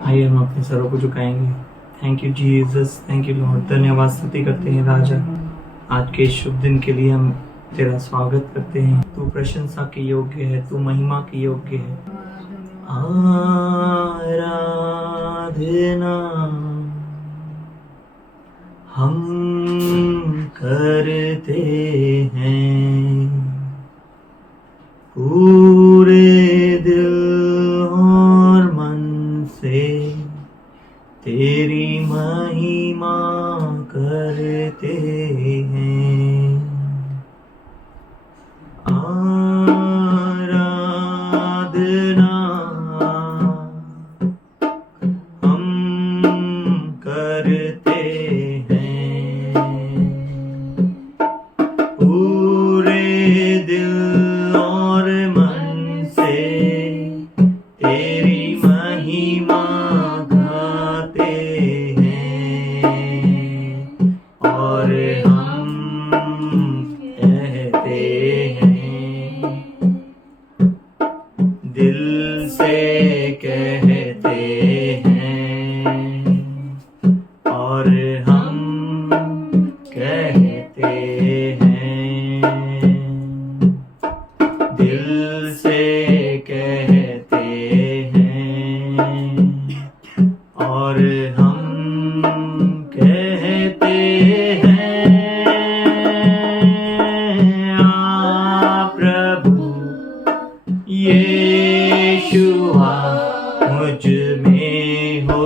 आइए हम अपने सरों को झुकाएंगे। Thank you Jesus, thank you lord. धन्यवाद, स्तुति करते हैं राजा, आज के शुभ दिन के लिए हम तेरा स्वागत करते हैं। तू प्रशंसा के योग्य है, तू महिमा के योग्य है। आराधना हम करते हैं पूरे दिल और मन से, तेरी महिमा करते हैं। आराधना हम करते हैं पूरे दिल और मन से, तेरी महिमा गाते हैं और हम कहते हैं, दिल से कहते हैं और हम कहते हैं, दिल से कहते हैं और हम कहते हैं। प्रभु यीशुआ, मुझ में हो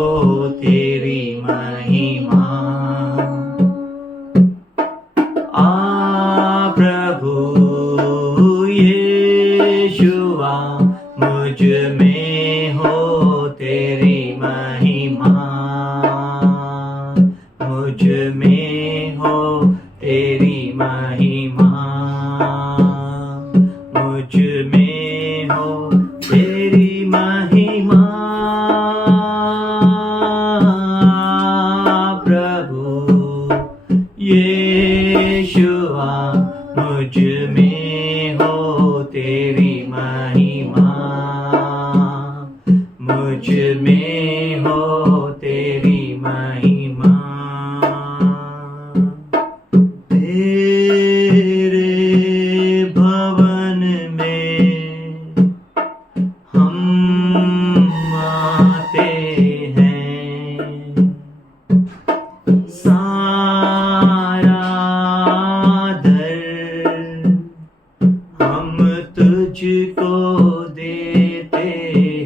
तेरी महिमा। प्रभु यीशुआ, मुझ में हो तेरी महिमा। मुझ में हो तेरी महिमा। मुझ में हो तेरी महिमा। प्रभु यीशुआ, मुझ में हो तेरी महिमा। मुझ में हो तेरी महिमा। तेरे भवन में हम आते हैं, सारा दर हम तुझको देते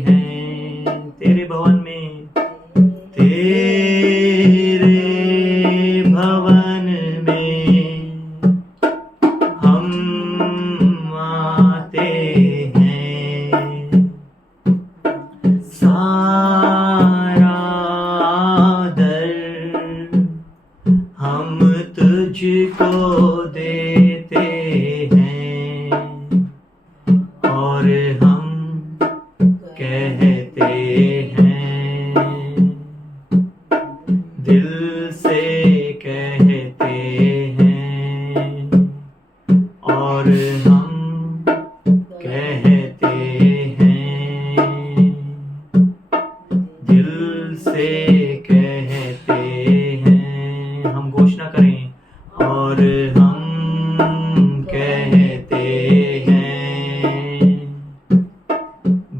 हैं। तेरे भवन में, तेरे भवन में हम आते हैं, सारा दर हम तुझको देते हैं और हम कहते हैं, दिल से कहते हैं और हम कहते हैं, दिल से कहते हैं। हम घोषणा करें और हम कहते हैं,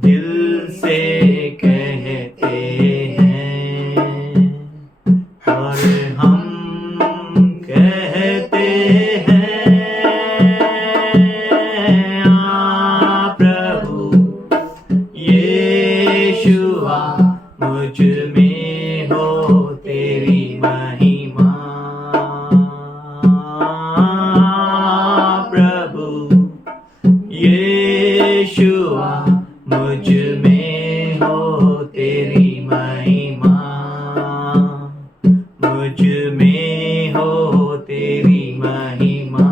दिल से कहते हैं और हम कहते हैं। प्रभु यीशुआ, मुझ में हो तेरी महिमा। प्रभु यीशुआ, मुझ में हो तेरी महिमा। मुझ में हो तेरी महिमा।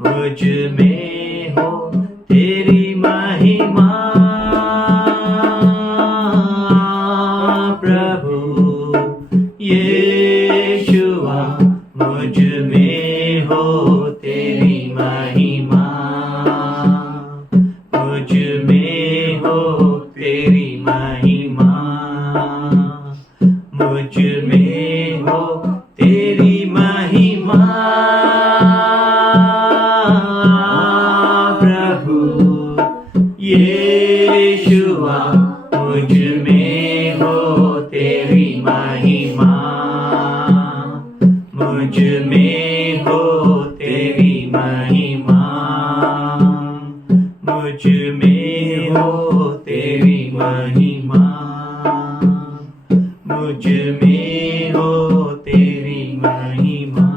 मुझ में हो तेरी महिमा। मुझ में हो तेरी महिमा, मुझ में हो तेरी महिमा, मुझ में हो तेरी महिमा, मुझ में हो तेरी महिमा।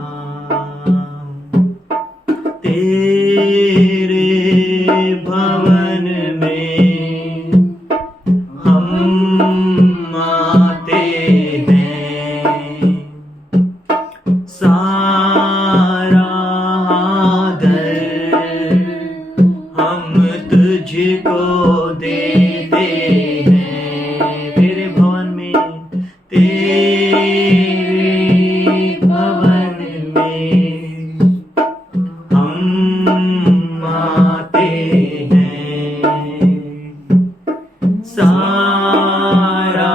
तेरे भवन में हम आते हैं, सारा आदर हम तुझको देते हैं। तेरे भवन में, तेरे भवन में हम आते हैं, सारा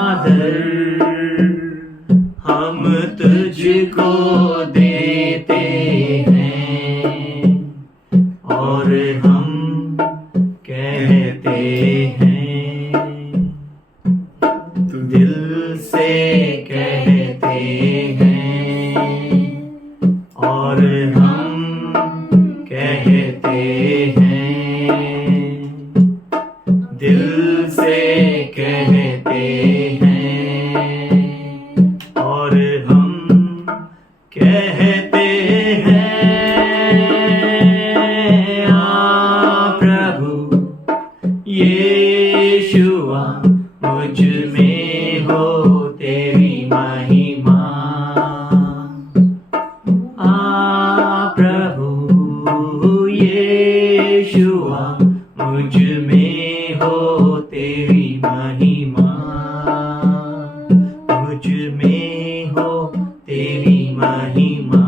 आदर हम तुझको देते हैं, और हम कहते हैं, दिल से कहते हैं, और हम कहते हैं, दिल से कहते हैं, और हम कहते हैं, आ प्रभु यीशुआ, मुझ में हो तेरी महिमा, आ प्रभु यीशुआ, मुझ में हो तेरी महिमा, मुझ में हो तेरी महिमा,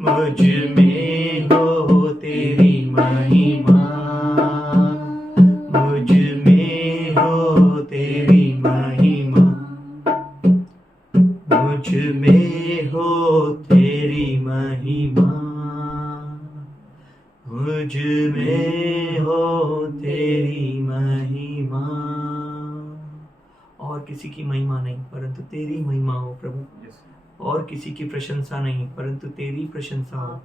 मुझ में हो तेरी महिमा, मुझ में हो तेरी महिमा, मुझ में हो तेरी महिमा, मुझ में हो तेरी महिमा। और किसी की महिमा नहीं परंतु तेरी महिमा हो प्रभु, और किसी की प्रशंसा नहीं परंतु तेरी प्रशंसा हो।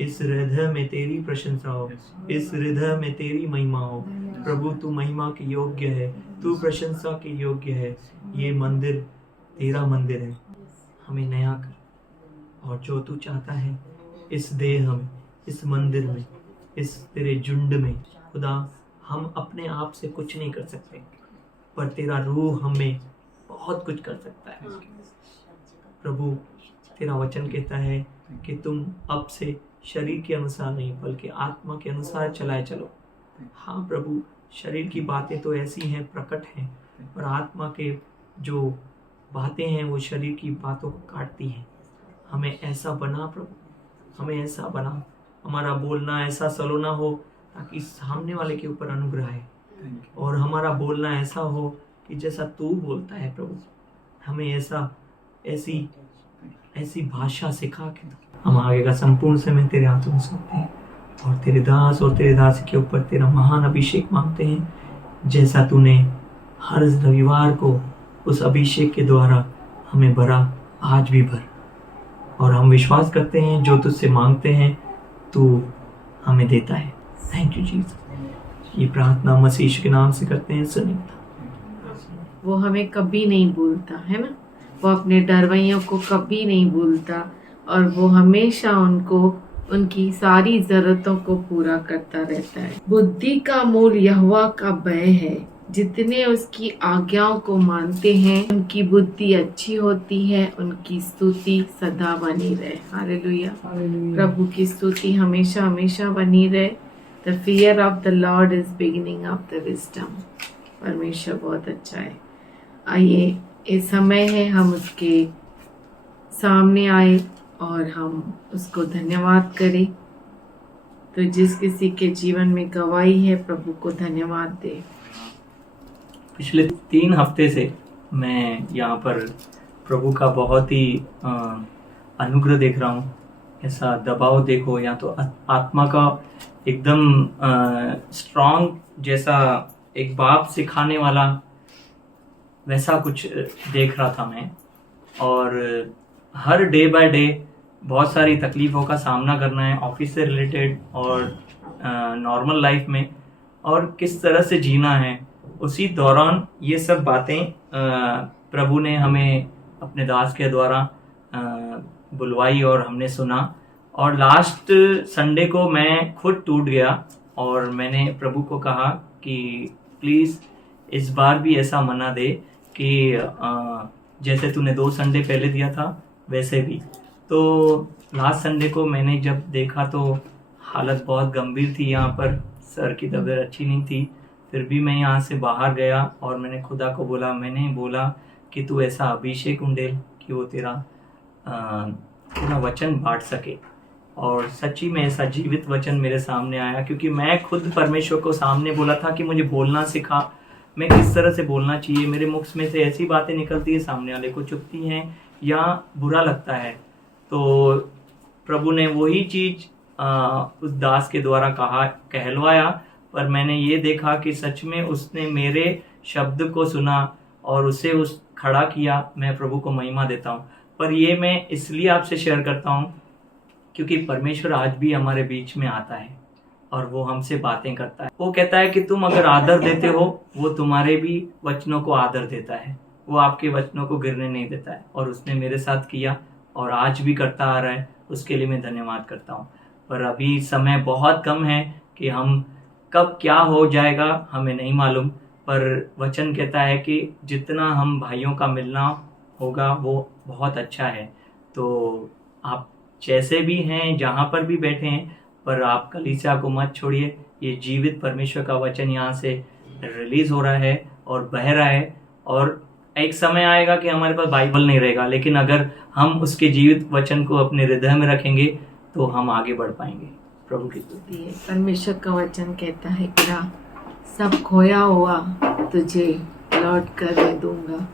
इस हृदय में तेरी प्रशंसा हो, इस हृदय में तेरी महिमा हो प्रभु। तू महिमा के योग्य है, तू प्रशंसा के योग्य है। ये मंदिर तेरा मंदिर है, हमें नया कर। और जो तू चाहता है इस देह में, इस मंदिर में, इस तेरे झुंड में खुदा, हम अपने आप से कुछ नहीं कर सकते, पर तेरा रूह हमें बहुत कुछ कर सकता है प्रभु। तेरा वचन कहता है कि तुम अब से शरीर के अनुसार नहीं बल्कि आत्मा के अनुसार चलाए चलो। हाँ प्रभु, शरीर की बातें तो ऐसी हैं, प्रकट हैं, पर आत्मा के जो बातें हैं वो शरीर की बातों को काटती हैं। हमें ऐसा बना प्रभु, हमें ऐसा बना, हमारा बोलना ऐसा सलोना हो ताकि सामने वाले के ऊपर अनुग्रह है, और हमारा बोलना ऐसा हो कि जैसा तू बोलता है प्रभु। हमें ऐसी भाषा सिखा के दो। हम आगे का संपूर्ण समय तेरे हाथों में सौंपते हैं, और तेरे दास और तेरे दासी के ऊपर तेरा महान अभिषेक मांगते हैं। जैसा तूने हर रविवार को उस अभिषेक के द्वारा हमें भरा, आज भी भर। और हम विश्वास करते हैं जो तुझसे मांगते हैं तू हमें देता है। Thank you Jesus. ये प्रार्थना मसीह के नाम से करते हैं, सुनिए। वो हमें कभी नहीं भूलता है ना, वो अपने डरवैयों को कभी नहीं भूलता, और वो हमेशा उनको उनकी सारी जरूरतों को पूरा करता रहता है। बुद्धि का मूल यहोवा का भय है, जितने उसकी आज्ञाओं को मानते हैं उनकी बुद्धि अच्छी होती है, उनकी स्तुति सदा बनी रहे। हालेलुया। प्रभु की स्तुति हमेशा हमेशा बनी रहे। The fear of the Lord is beginning of the wisdom। परमेश्वर बहुत अच्छा है। आइए, इस समय है हम उसके सामने आए और हम उसको धन्यवाद करें। तो जिस किसी के जीवन में गवाही है, प्रभु को धन्यवाद दे। पिछले 3 हफ्ते से मैं यहाँ पर प्रभु का बहुत ही अनुग्रह देख रहा हूँ। ऐसा दबाव देखो, या तो आत्मा का एकदम स्ट्रांग जैसा एक बाप सिखाने वाला वैसा कुछ देख रहा था मैं। और हर डे बाय डे बहुत सारी तकलीफ़ों का सामना करना है, ऑफिस से रिलेटेड और नॉर्मल लाइफ में, और किस तरह से जीना है। उसी दौरान ये सब बातें प्रभु ने हमें अपने दास के द्वारा बुलवाई और हमने सुना। और लास्ट संडे को मैं खुद टूट गया और मैंने प्रभु को कहा कि प्लीज़ इस बार भी ऐसा मना दे कि जैसे तूने 2 संडे पहले दिया था वैसे भी। तो लास्ट संडे को मैंने जब देखा तो हालत बहुत गंभीर थी, यहाँ पर सर की तबीयत अच्छी नहीं थी। फिर भी मैं यहाँ से बाहर गया और मैंने खुदा को बोला, मैंने बोला कि तू ऐसा अभिषेक उंडेल कि वो तेरा वचन बांट सके। और सच्ची में ऐसा जीवित वचन मेरे सामने आया, क्योंकि मैं खुद परमेश्वर को सामने बोला था कि मुझे बोलना सिखा, मैं किस तरह से बोलना चाहिए। मेरे मुख में से ऐसी बातें निकलती है, सामने वाले को चुभती हैं या बुरा लगता है। तो प्रभु ने वही चीज़ उस दास के द्वारा कहलवाया, पर मैंने ये देखा कि सच में उसने मेरे शब्द को सुना और उसे खड़ा किया। मैं प्रभु को महिमा देता हूँ। पर ये मैं इसलिए आपसे शेयर करता हूँ क्योंकि परमेश्वर आज भी हमारे बीच में आता है और वो हमसे बातें करता है। वो कहता है कि तुम अगर आदर देते हो, वो तुम्हारे भी वचनों को आदर देता है, वो आपके वचनों को गिरने नहीं देता है। और उसने मेरे साथ किया और आज भी करता आ रहा है, उसके लिए मैं धन्यवाद करता हूँ। पर अभी समय बहुत कम है कि हम कब क्या हो जाएगा हमें नहीं मालूम, पर वचन कहता है कि जितना हम भाइयों का मिलना होगा वो बहुत अच्छा है। तो आप जैसे भी हैं, जहाँ पर भी बैठे हैं, पर आप कलीसिया को मत छोड़िए। ये जीवित परमेश्वर का वचन यहाँ से रिलीज हो रहा है और बह रहा है। और एक समय आएगा कि हमारे पास बाइबल नहीं रहेगा, लेकिन अगर हम उसके जीवित वचन को अपने हृदय में रखेंगे तो हम आगे बढ़ पाएंगे। प्रभु की स्तुति। परमेश्वर का वचन कहता है कि सब खोया हुआ तुझे लौट कर मैं दूंगा।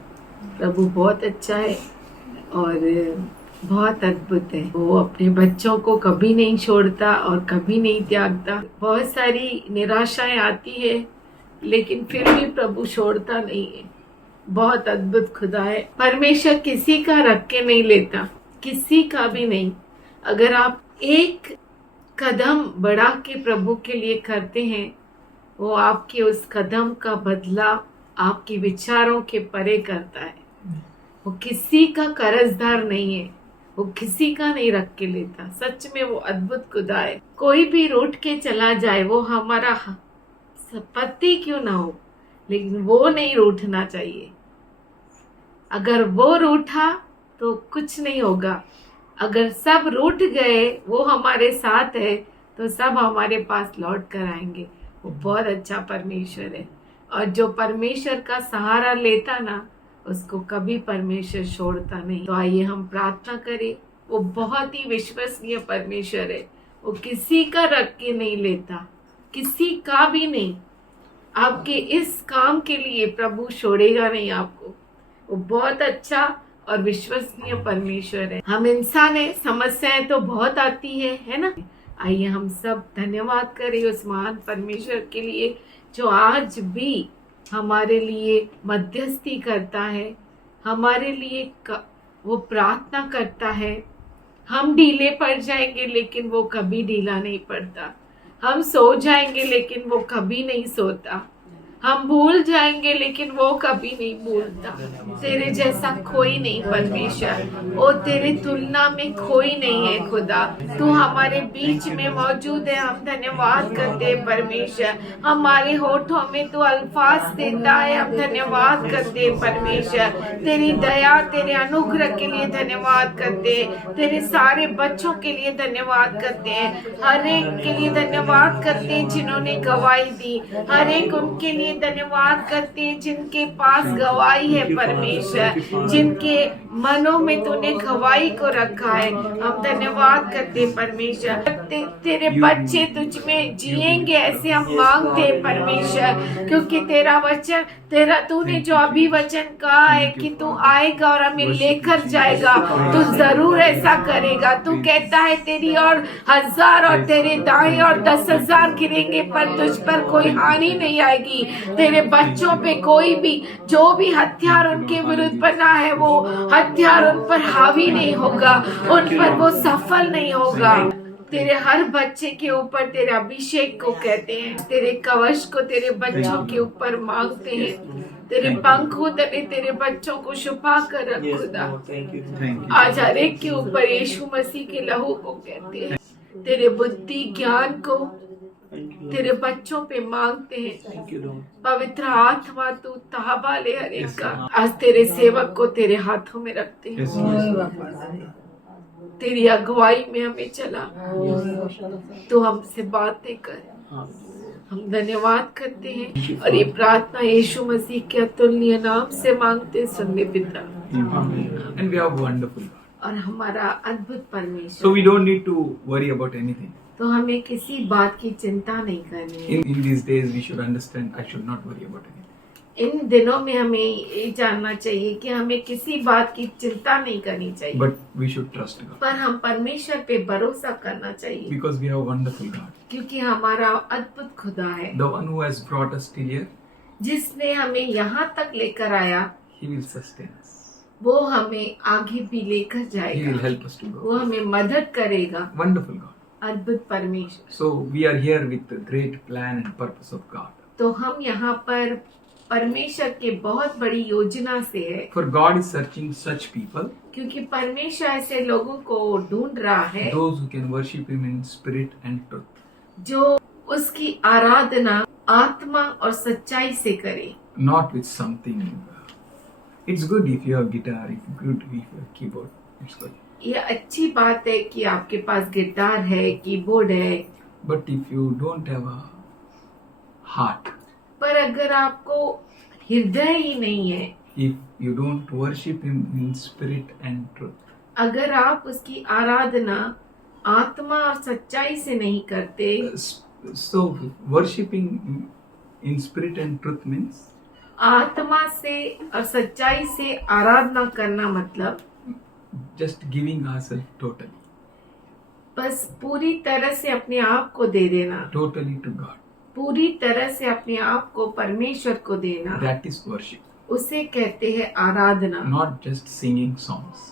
प्रभु बहुत अच्छा है और बहुत अद्भुत है। वो अपने बच्चों को कभी नहीं छोड़ता और कभी नहीं त्यागता। बहुत सारी निराशाएं आती है, लेकिन फिर भी प्रभु छोड़ता नहीं है। बहुत अद्भुत खुदा है। परमेश्वर किसी का रख के नहीं लेता, किसी का भी नहीं। अगर आप एक कदम बढ़ा के प्रभु के लिए करते हैं, वो आपके उस कदम का बदला आपके विचारों के परे करता है। वो किसी का कर्जदार नहीं है, वो किसी का नहीं रख के लेता। सच में वो अद्भुत खुदा है। कोई भी रूठ के चला जाए, वो हमारा पति क्यों ना हो, लेकिन वो नहीं रूठना चाहिए। अगर वो रूठा तो कुछ नहीं होगा। अगर सब रूठ गए, वो हमारे साथ है, तो सब हमारे पास लौट कर आएंगे। वो बहुत अच्छा परमेश्वर है। और जो परमेश्वर का सहारा लेता ना, उसको कभी परमेश्वर छोड़ता नहीं। तो आइए हम प्रार्थना करें। वो बहुत ही विश्वसनीय परमेश्वर है। वो किसी का रख के नहीं लेता, किसी का भी नहीं। आपके इस काम के लिए प्रभु छोड़ेगा नहीं आपको। वो बहुत अच्छा और विश्वसनीय परमेश्वर है। हम इंसान है, समस्याएं तो बहुत आती है ना। आइए हम सब धन्यवाद करें उस महान परमेश्वर के लिए, जो आज भी हमारे लिए मध्यस्थी करता है, हमारे लिए वो प्रार्थना करता है। हम ढीले पड़ जाएंगे, लेकिन वो कभी ढीला नहीं पड़ता। हम सो जाएंगे, लेकिन वो कभी नहीं सोता। हम भूल जाएंगे, लेकिन वो कभी नहीं भूलता। तेरे जैसा कोई नहीं परमेश्वर, और तेरे तुलना में कोई नहीं है खुदा। तू हमारे बीच में मौजूद है। हम धन्यवाद करते हैं परमेश्वर। हमारे होठों में तू अल्फाज देता है। हम धन्यवाद करते हैं परमेश्वर। तेरी दया, तेरे अनुग्रह के लिए धन्यवाद करते हैं। तेरे सारे बच्चों के लिए धन्यवाद करते हैं। हर एक के लिए धन्यवाद करते हैं जिन्होंने गवाही दी। हर एक उनके लिए धन्यवाद करते हैं जिनके पास गवाही है परमेश्वर, जिनके मनों में तूने गवाही को रखा है। हम धन्यवाद करते हैं परमेश्वर। तेरे बच्चे तुझ में जिएंगे, ऐसे हम मांगते हैं परमेश्वर, क्योंकि तेरा वचन, तेरा तूने जो अभी वचन कहा है कि तू आएगा और हमें लेकर जाएगा, तू जरूर ऐसा करेगा। तू कहता है तेरी और 1000 और तेरे दाएं और 10,000 गिरेंगे, पर तुझ पर कोई हानि नहीं आएगी। तेरे बच्चों पे कोई भी जो भी हथियार उनके विरुद्ध बना है वो हथियार उन पर हावी नहीं होगा, उन पर वो सफल नहीं होगा। तेरे हर बच्चे के ऊपर तेरे अभिषेक को कहते हैं, तेरे कवच को तेरे बच्चों के ऊपर मांगते हैं। तेरे पंखों तले तेरे बच्चों को छुपा कर रख खुदा। आज हर एक के ऊपर यीशु मसीह के लहू को कहते हैं, तेरे बुद्धि ज्ञान को तेरे बच्चों पे मांगते हैं। पवित्र आत्मा तू ताबा ले हर एक का। आज तेरे सेवक को तेरे हाथों में रखते हैं, तेरी अगुवाई में हमें चला, तो हमसे बातें कर। हम धन्यवाद करते हैं और ये प्रार्थना यीशु मसीह के अतुल्य नाम से मांगते सुनने पिता। And we have wonderful God. और हमारा अद्भुत परमेश्वर। So we don't need to worry about anything. तो हमें किसी बात की चिंता नहीं करनी है। In these days we should understand I should not worry about anything. इन दिनों में हमें ये जानना चाहिए कि हमें किसी बात की चिंता नहीं करनी चाहिए, But we should trust God. पर हम परमेश्वर पे भरोसा करना चाहिए, Because we have a wonderful God. क्योंकि हमारा अद्भुत खुदा है, The one who has brought us till here, जिसने हमें यहाँ तक लेकर आया, He will sustain us. वो हमें आगे भी लेकर He will जाएगा, help us to वो go. हमें मदद करेगा। Wonderful God. अद्भुत परमेश्वर। So we are here with the great plan and purpose of God. तो हम यहाँ पर परमेश्वर के बहुत बड़ी योजना से है, For God is searching such people, क्योंकि परमेश्वर ऐसे लोगों को ढूंढ रहा है those who can worship Him in spirit and truth. जो उसकी आराधना आत्मा और सच्चाई से करे। Not with something. It's good if you have guitar, it's good if you have keyboard. It's good. ये अच्छी बात है कि आपके पास गिटार है, कीबोर्ड है, But if you don't have a heart, पर अगर आपको हृदय ही नहीं है, if you don't worship Him in spirit and truth, अगर आप उसकी आराधना आत्मा और सच्चाई से नहीं करते, so worshiping in spirit and truth means आत्मा से और सच्चाई से आराधना करना मतलब just giving ourselves totally, बस पूरी तरह से अपने आप को दे देना, totally to God. पूरी तरह से अपने आप को परमेश्वर को देना। That is worship, उसे कहते हैं आराधना। not just singing songs.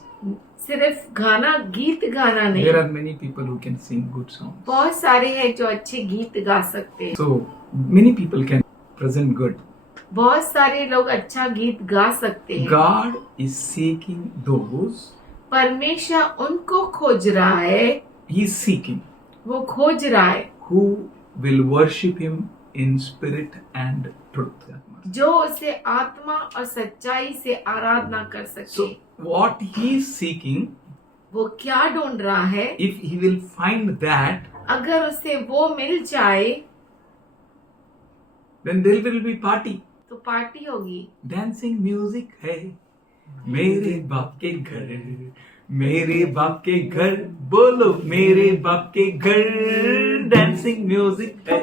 सिर्फ गाना, गीत गाना नहीं। There are many people who can sing good songs. बहुत सारे हैं जो अच्छे गीत गा सकते हैं, So many people can present good. बहुत सारे लोग अच्छा गीत गा सकते हैं। God is seeking those, परमेश्वर उनको खोज रहा है, He is seeking वो खोज रहा है who will worship Him in spirit and truth. जो उसे आत्मा और सच्चाई से आराधना कर So सके। what He is seeking, वो क्या ढूंढ रहा है? if He will find that, अगर उसे वो मिल जाए then there will be party. तो पार्टी होगी। Dancing music है मेरे बाप के घर, मेरे बाप के घर, बोलो मेरे बाप के घर। Dancing music है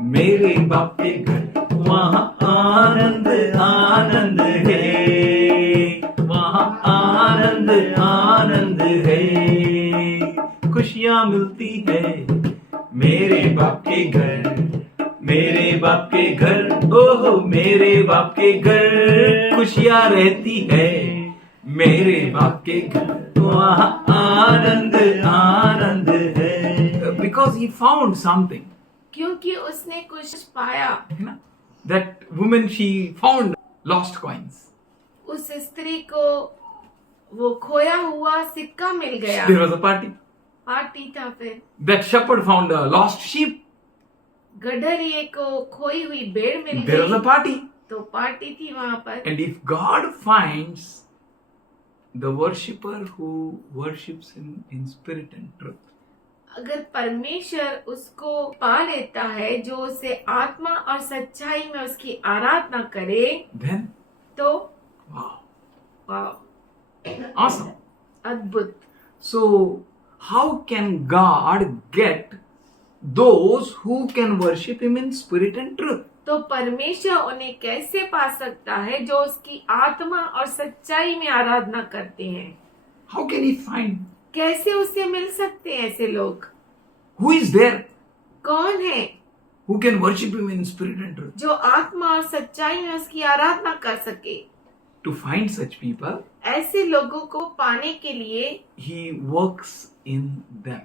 मेरे बाप के घर, वहाँ आनंद आनंद है, वहाँ आनंद आनंद है। खुशियाँ मिलती है मेरे बाप के घर, मेरे बाप के घर, ओहो मेरे बाप के घर। खुशियाँ रहती है मेरे बाप के घर, वहाँ आनंद आनंद है। Because he found something. क्योंकि उसने कुछ पाया। है ना? That woman, she found lost coins. उस स्त्री को वो खोया हुआ सिक्का मिल गया। There was a party. Party था। फिर That shepherd found a lost sheep. गडरिये को खोई हुई भेड़ मिल There was a गई, party. तो पार्टी थी वहां पर। And if God finds the worshipper who worships Him in spirit and truth, अगर परमेश्वर उसको पा लेता है जो उसे आत्मा और सच्चाई में उसकी आराधना करे, then तो wow, वाह, awesome. अद्भुत। So how can God get those who can worship Him in spirit and truth? तो परमेश्वर उन्हें कैसे पा सकता है जो उसकी आत्मा और सच्चाई में आराधना करते हैं? How can He find? कैसे उसे मिल सकते हैं ऐसे लोग? Who is there? कौन है? who can worship him in spirit and truth. जो आत्मा और सच्चाई में उसकी आराधना कर सके। To find such people, ऐसे लोगों को पाने के लिए he works in them.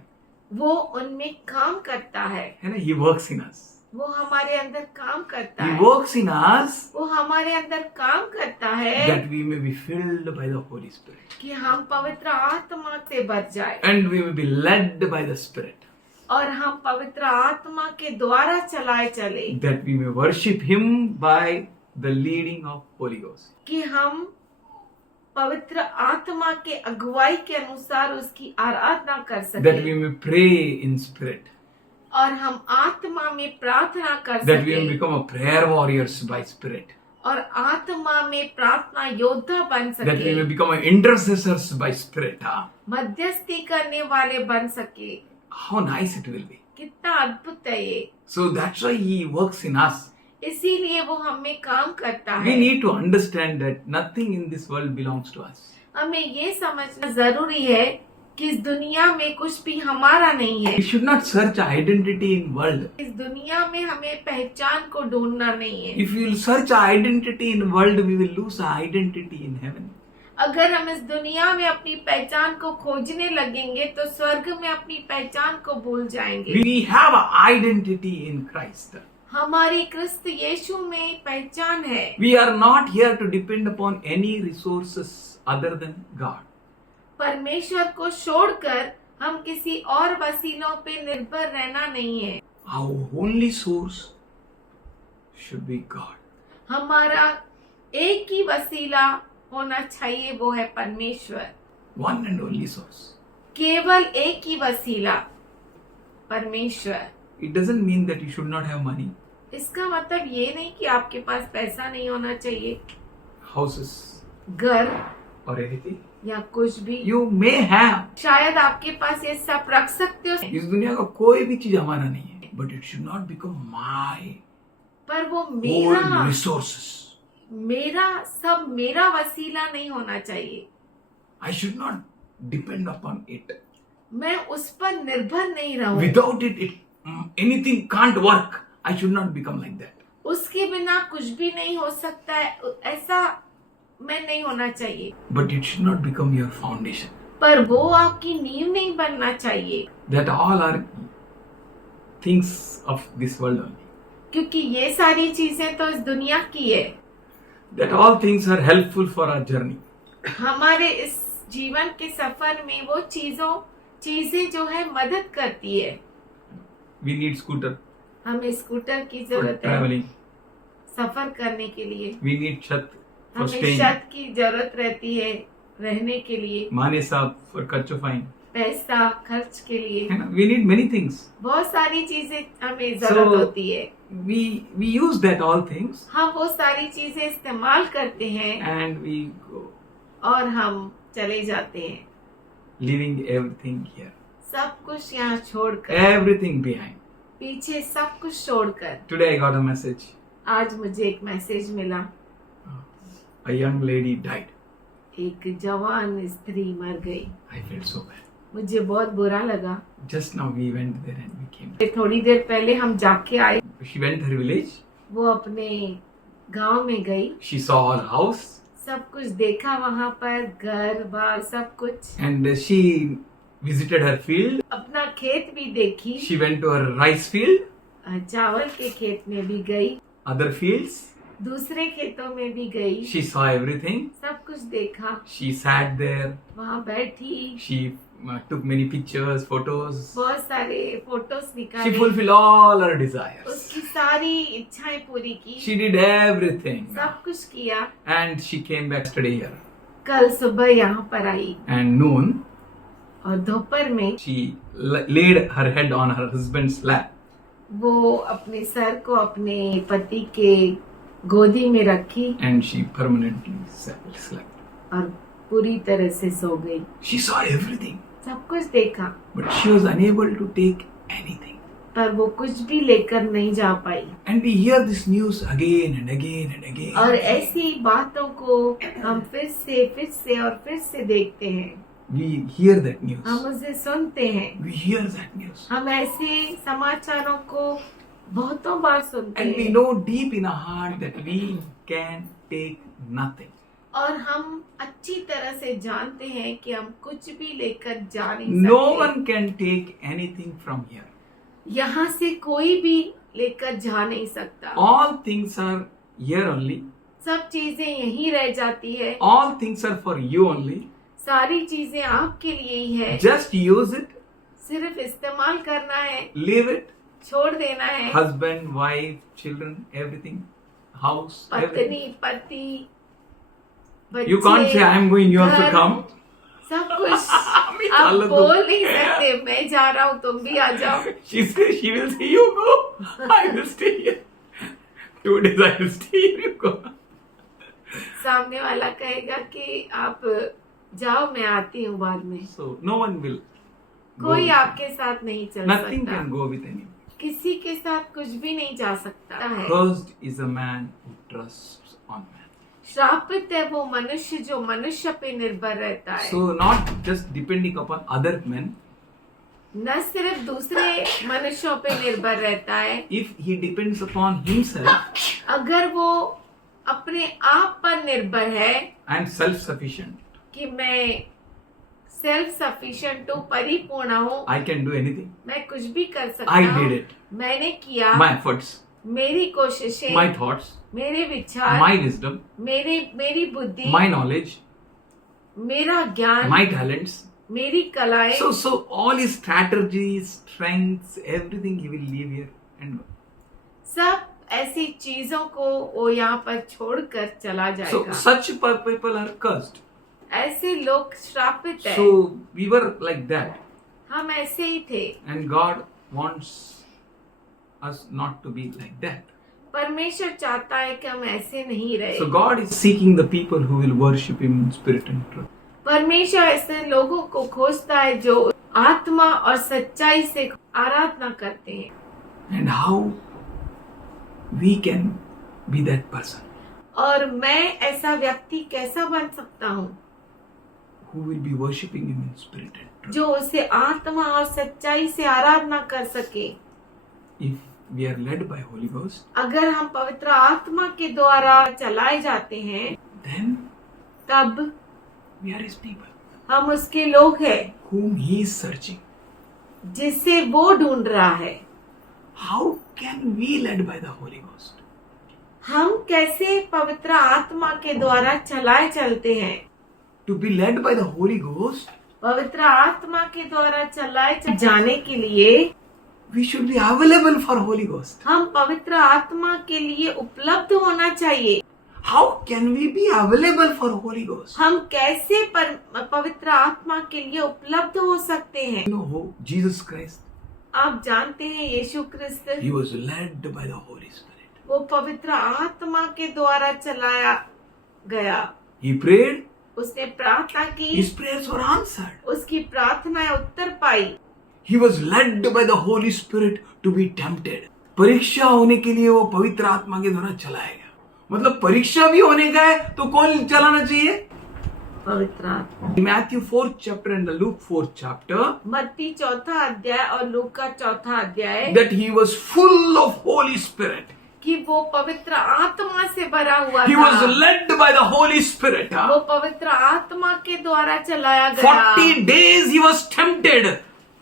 वो उनमें काम करता है, है ना? He works in us. वो हमारे अंदर काम करता He है, works in us वो हमारे अंदर काम करता है that we may be filled by the Holy Spirit. कि हम पवित्र आत्मा से भर जाए And we may be led by the Spirit. और हम पवित्र आत्मा के द्वारा चलाए चले, That we may worship him by the leading of Holy Ghost. कि हम पवित्र आत्मा के अगुवाई के अनुसार उसकी आराधना कर That we सके may pray in spirit. और हम आत्मा में प्रार्थना कर That we may सके become a prayer warriors by spirit. और आत्मा में प्रार्थना योद्धा बन That we may सके, become intercessors by spirit. मध्यस्थी करने वाले बन सके। How nice it will be. कितना अद्भुत है ये। So that's why he works in us. इसीलिए वो हमें काम करता We है। need to understand that nothing in this world belongs to us. हमें ये समझना जरूरी है कि इस दुनिया में कुछ भी हमारा नहीं है। We should not search identity in world. इस दुनिया में हमें पहचान को ढूंढना नहीं है। If we will search our identity in world, we will lose our identity in heaven. अगर हम इस दुनिया में अपनी पहचान को खोजने लगेंगे तो स्वर्ग में अपनी पहचान को भूल जाएंगे। We have an identity in Christ. हमारी क्रिस्त यीशु में पहचान है। We are not here to depend upon any resources other than God. परमेश्वर को छोड़कर हम किसी और वसीलों पे निर्भर रहना नहीं है। Our only source should be God. हमारा एक ही वसीला होना चाहिए, वो है परमेश्वर। One and only source. केवल एक ही वसीला परमेश्वर। It doesn't mean that you should not have money, इसका मतलब ये नहीं कि आपके पास पैसा नहीं होना चाहिए, houses, घर or anything. या कुछ भी। You may have. शायद आपके पास ये सब रख सकते हो, इस दुनिया का कोई भी चीज हमारा नहीं है. But it should not become my पर वो whole resources. सब मेरा वसीला नहीं होना चाहिए। I should not depend upon it. मैं उस पर निर्भर नहीं रहूं। Without it, anything can't work. I should not become like that. उसके बिना कुछ भी नहीं हो सकता है, ऐसा मैं नहीं होना चाहिए। But it should not become your foundation. पर वो आपकी नींव नहीं बनना चाहिए, That all are things of this world only. क्योंकि ये सारी चीजें तो इस दुनिया की है। That all things are helpful for our journey. हमारे इस जीवन के सफर में वो चीजें जो है मदद करती है। We need scooter हमें स्कूटर की for जरूरत है traveling. सफर करने के लिए, We need छत for हमें staying. छत की जरूरत रहती है रहने के लिए, माने साहब for खर्चोफाइन. पैसा खर्च के लिए, है ना? We need many things. बहुत सारी चीजें हमें जरूरत होती है। We use that all things हम वो सारी चीजें इस्तेमाल करते हैं and we go और हम चले जाते हैं, leaving everything here. सब कुछ यहाँ छोड़कर, Everything behind. पीछे सब कुछ छोड़कर। Today I got a message. आज मुझे एक मैसेज मिला, A young lady died. एक जवान स्त्री मर गई। I felt so bad. मुझे बहुत बुरा लगा। Just now we went there and we came. थोड़ी देर पहले हम जाके आए, She went her village. वो अपने गांव में गई, She saw her house सब कुछ देखा वहाँ पर, घर बार सब कुछ, and she visited her field. अपना खेत भी देखी, She went to her rice field, चावल के खेत में भी गई, other fields. दूसरे खेतों में भी गई, She saw everything. सब कुछ देखा, She sat there. वहाँ बैठी, She took many pictures, photos. बहुत सारे फोटोज She निकाले, fulfilled all her desires. उसकी सारी इच्छाएं पूरी की, She did everything. सब कुछ किया। And she came back yesterday here. कल सुबह यहाँ पर आई And noon, और दोपहर में she laid her head on her husband's lap. वो अपने सर को अपने पति के गोदी में रखी And she permanently slept. और पूरी तरह से सो गई। She saw everything. सब कुछ देखा But she was unable to take anything. पर वो कुछ भी लेकर नहीं जा पाई। And we hear this news again and again and again. और ऐसी बातों को हम फिर से देखते हैं, We hear that news. हम उसे सुनते हैं, We hear that news. हम ऐसे समाचारों को बहुतों बार सुनते And we हैं know deep in our heart that we can take nothing. और हम अच्छी तरह से जानते हैं कि हम कुछ भी लेकर जा नहीं No सकते। one can take anything from here. यहाँ से कोई भी लेकर जा नहीं सकता। All things are here only. सब चीजें यहीं रह जाती है। All things are for you only. सारी चीजें आपके लिए ही है। Just use it, सिर्फ इस्तेमाल करना है, leave it. छोड़ देना है। Husband, wife, children, everything, house, everything. पत्नी, पति, बच्चे, You can't say, I am going, you also घर, come. सब कुछ अमित आप हालत हो। बोल नहीं सकते मैं जा रहा हूँ तुम भी आ जाओ। She will say, you go. I will stay here. 2 days I will stay here, you go. सामने वाला कहेगा कि आप जाओ मैं आती हूँ बाद में। So no one will. go कोई with आपके साथ नहीं चल you. Nothing सकता। can go with anyone. किसी के साथ कुछ भी नहीं जा सकता है। Cursed is a man who trusts on man. श्रापित है वो मनुष्य जो मनुष्य पे निर्भर रहता है। So not just depending upon other men. न सिर्फ दूसरे मनुष्यों पे निर्भर रहता है, If he depends upon himself अगर वो अपने आप पर निर्भर है and self-sufficient, कि मैं सेल्फ सफिशिएंट हूँ, परिपूर्ण हूँ, I can do anything. मैं कुछ भी कर सकता I हूँ, did it. मैंने किया, My efforts, मेरी कोशिशें, my thoughts, मेरे विचार, my wisdom, मेरी बुद्धि, my knowledge, मेरा ज्ञान, my talents. मेरी कलाएं, So all his strategies, strengths, everything he will leave here and go. सब ऐसी चीजों को वो यहाँ पर छोड़कर चला So जाएगा। such people are cursed. ऐसे लोग श्रापित है। So we were like that, हम ऐसे ही थे। and God wants us not to be like that. परमेश्वर चाहता है कि हम ऐसे नहीं रहे। So God is seeking the people who will worship Him in spirit and truth. परमेश्वर ऐसे लोगों को खोजता है जो आत्मा और सच्चाई से आराधना करते हैं। And how we can be that person और मैं ऐसा व्यक्ति कैसा बन सकता हूँ who will be worshiping Him in spirit and truth. जो उसे आत्मा और सच्चाई से आराधना कर सके। If we are led by Holy Ghost, अगर हम पवित्र आत्मा के द्वारा चलाए जाते हैं then तब we are His people, हम उसके लोग हैं whom He is searching. जिसे वो ढूंढ रहा है। How can we led by the Holy Ghost? हम कैसे पवित्र आत्मा के द्वारा चलाए चलते हैं। To be led by the Holy Ghost, पवित्र आत्मा के द्वारा चलाए जाने के लिए we should be available for Holy Ghost. हम पवित्र आत्मा के लिए उपलब्ध होना चाहिए। How can we be available for Holy Ghost? हम कैसे पवित्र आत्मा के लिए उपलब्ध हो सकते हैं। You know who? Jesus Christ. आप जानते हैं यीशु ख्रिस्त He was led by the Holy Spirit. वो पवित्र आत्मा के द्वारा चलाया गया। He prayed. उसने प्रार्थना की, His prayers were answered. उसकी प्रार्थनाएं उत्तर पाई। He was led by the Holy Spirit to be tempted. परीक्षा होने के लिए वो पवित्र आत्मा के द्वारा चलाया गया। मतलब परीक्षा भी होने का है तो कौन चलाना चाहिए? पवित्र आत्मा। Matthew 4th chapter and the Luke 4th chapter, मत्ती 4था अध्याय और लूका का 4था अध्याय, that he was full of Holy Spirit. कि वो पवित्र आत्मा से भरा हुआ He था। was led by the Holy Spirit. वो पवित्र आत्मा के द्वारा चलाया गया। 40 days he was tempted.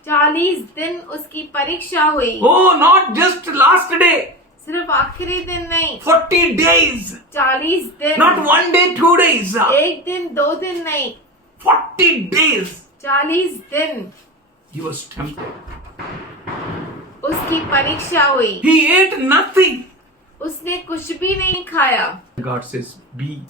40 दिन उसकी परीक्षा हुई। Oh, not just last day. सिर्फ आखिरी दिन नहीं, 40 days. 40 दिन। Not 1 day, 2 days. एक दिन 2 दिन नहीं, 40 days. 40 दिन He was tempted. उसकी परीक्षा हुई। He ate nothing. उसने कुछ भी नहीं खाया। God says, be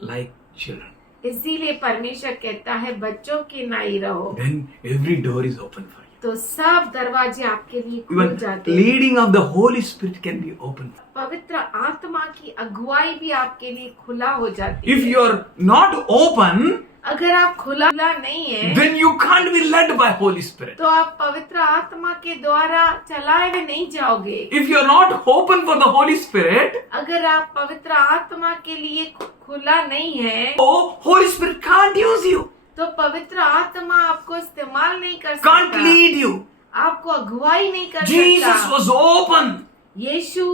like children. इसीलिए परमेश्वर कहता है बच्चों की नाई रहो। Then every door is open for you. तो सब दरवाजे आपके लिए खुल Even जाते हैं। leading of the Holy Spirit can be open. पवित्र आत्मा की अगुवाई भी आपके लिए खुला हो जाती If है। you are not open, अगर आप खुला नहीं है then you can't be led by Holy Spirit. तो आप पवित्र आत्मा के द्वारा चलाए हुए नहीं जाओगे। If you are not open for the Holy Spirit, अगर आप पवित्र आत्मा के लिए खुला नहीं है oh, Holy Spirit can't use you, तो पवित्र आत्मा आपको इस्तेमाल नहीं कर can't सकता, lead you. आपको अगुवाई नहीं कर Jesus सकता। was open. यीशु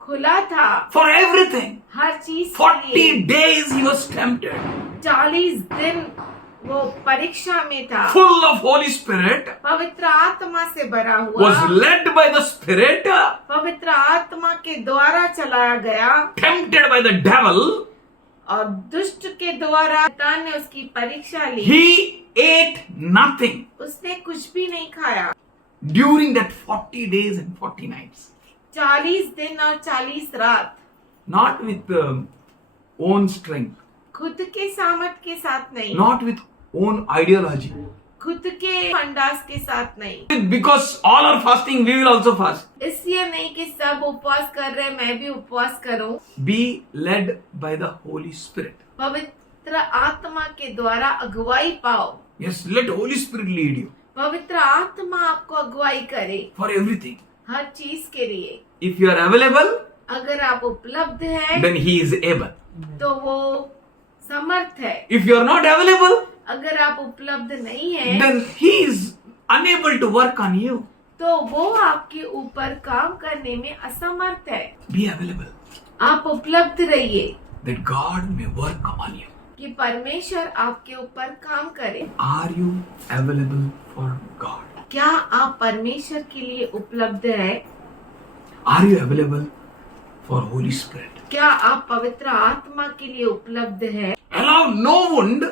खुला था for everything. हर चीज के लिए। 40 days he was tempted, 40 दिन वो परीक्षा में था, full of Holy Spirit, पवित्र आत्मा से भरा हुआ, was led by the Spirit, पवित्र आत्मा के द्वारा चलाया गया, tempted by the devil. और दुष्ट के द्वारा शैतान ने उसकी परीक्षा ली। He ate nothing उसने कुछ भी नहीं खाया during that 40 days and 40 nights. 40 दिन और 40 रात, Not with own strength, खुद के सामर्थ के साथ नहीं, not with own ideology. खुद के अंदाज के साथ नहीं। Because all are fasting, we will also fast. इसलिए नहीं कि सब उपवास कर रहे हैं, मैं भी उपवास करूं। Be led by the Holy Spirit. पवित्र आत्मा के द्वारा अगुवाई पाओ। Yes, let Holy Spirit lead you पवित्र आत्मा आपको अगुवाई करे for everything. हर चीज के लिए। If you are available, अगर आप उपलब्ध हैं then He is able. तो वो समर्थ है। If you are not available, अगर आप उपलब्ध नहीं हैं then He is unable to work on you. तो वो आपके ऊपर काम करने में असमर्थ है। Be available आप उपलब्ध रहिए that God may work on you. कि परमेश्वर आपके ऊपर काम करे। Are you available for God? क्या आप परमेश्वर के लिए उपलब्ध है? Are you available for Holy Spirit? क्या आप पवित्र आत्मा के लिए उपलब्ध है? Allow no wound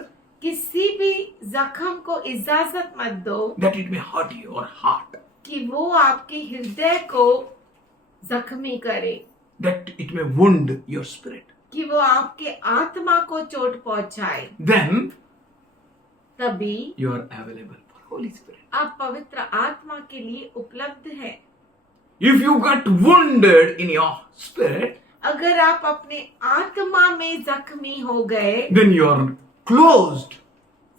किसी भी जख्म को इजाजत मत दो that it may hurt your heart, कि वो आपके हृदय को जख्मी करे, that it may wound your spirit. कि वो आपके आत्मा को चोट पहुंचाए। Then तभी you are available for Holy Spirit. आप पवित्र आत्मा के लिए उपलब्ध है। If you got wounded in your spirit, अगर आप अपने आत्मा में जख्मी हो गए then you are closed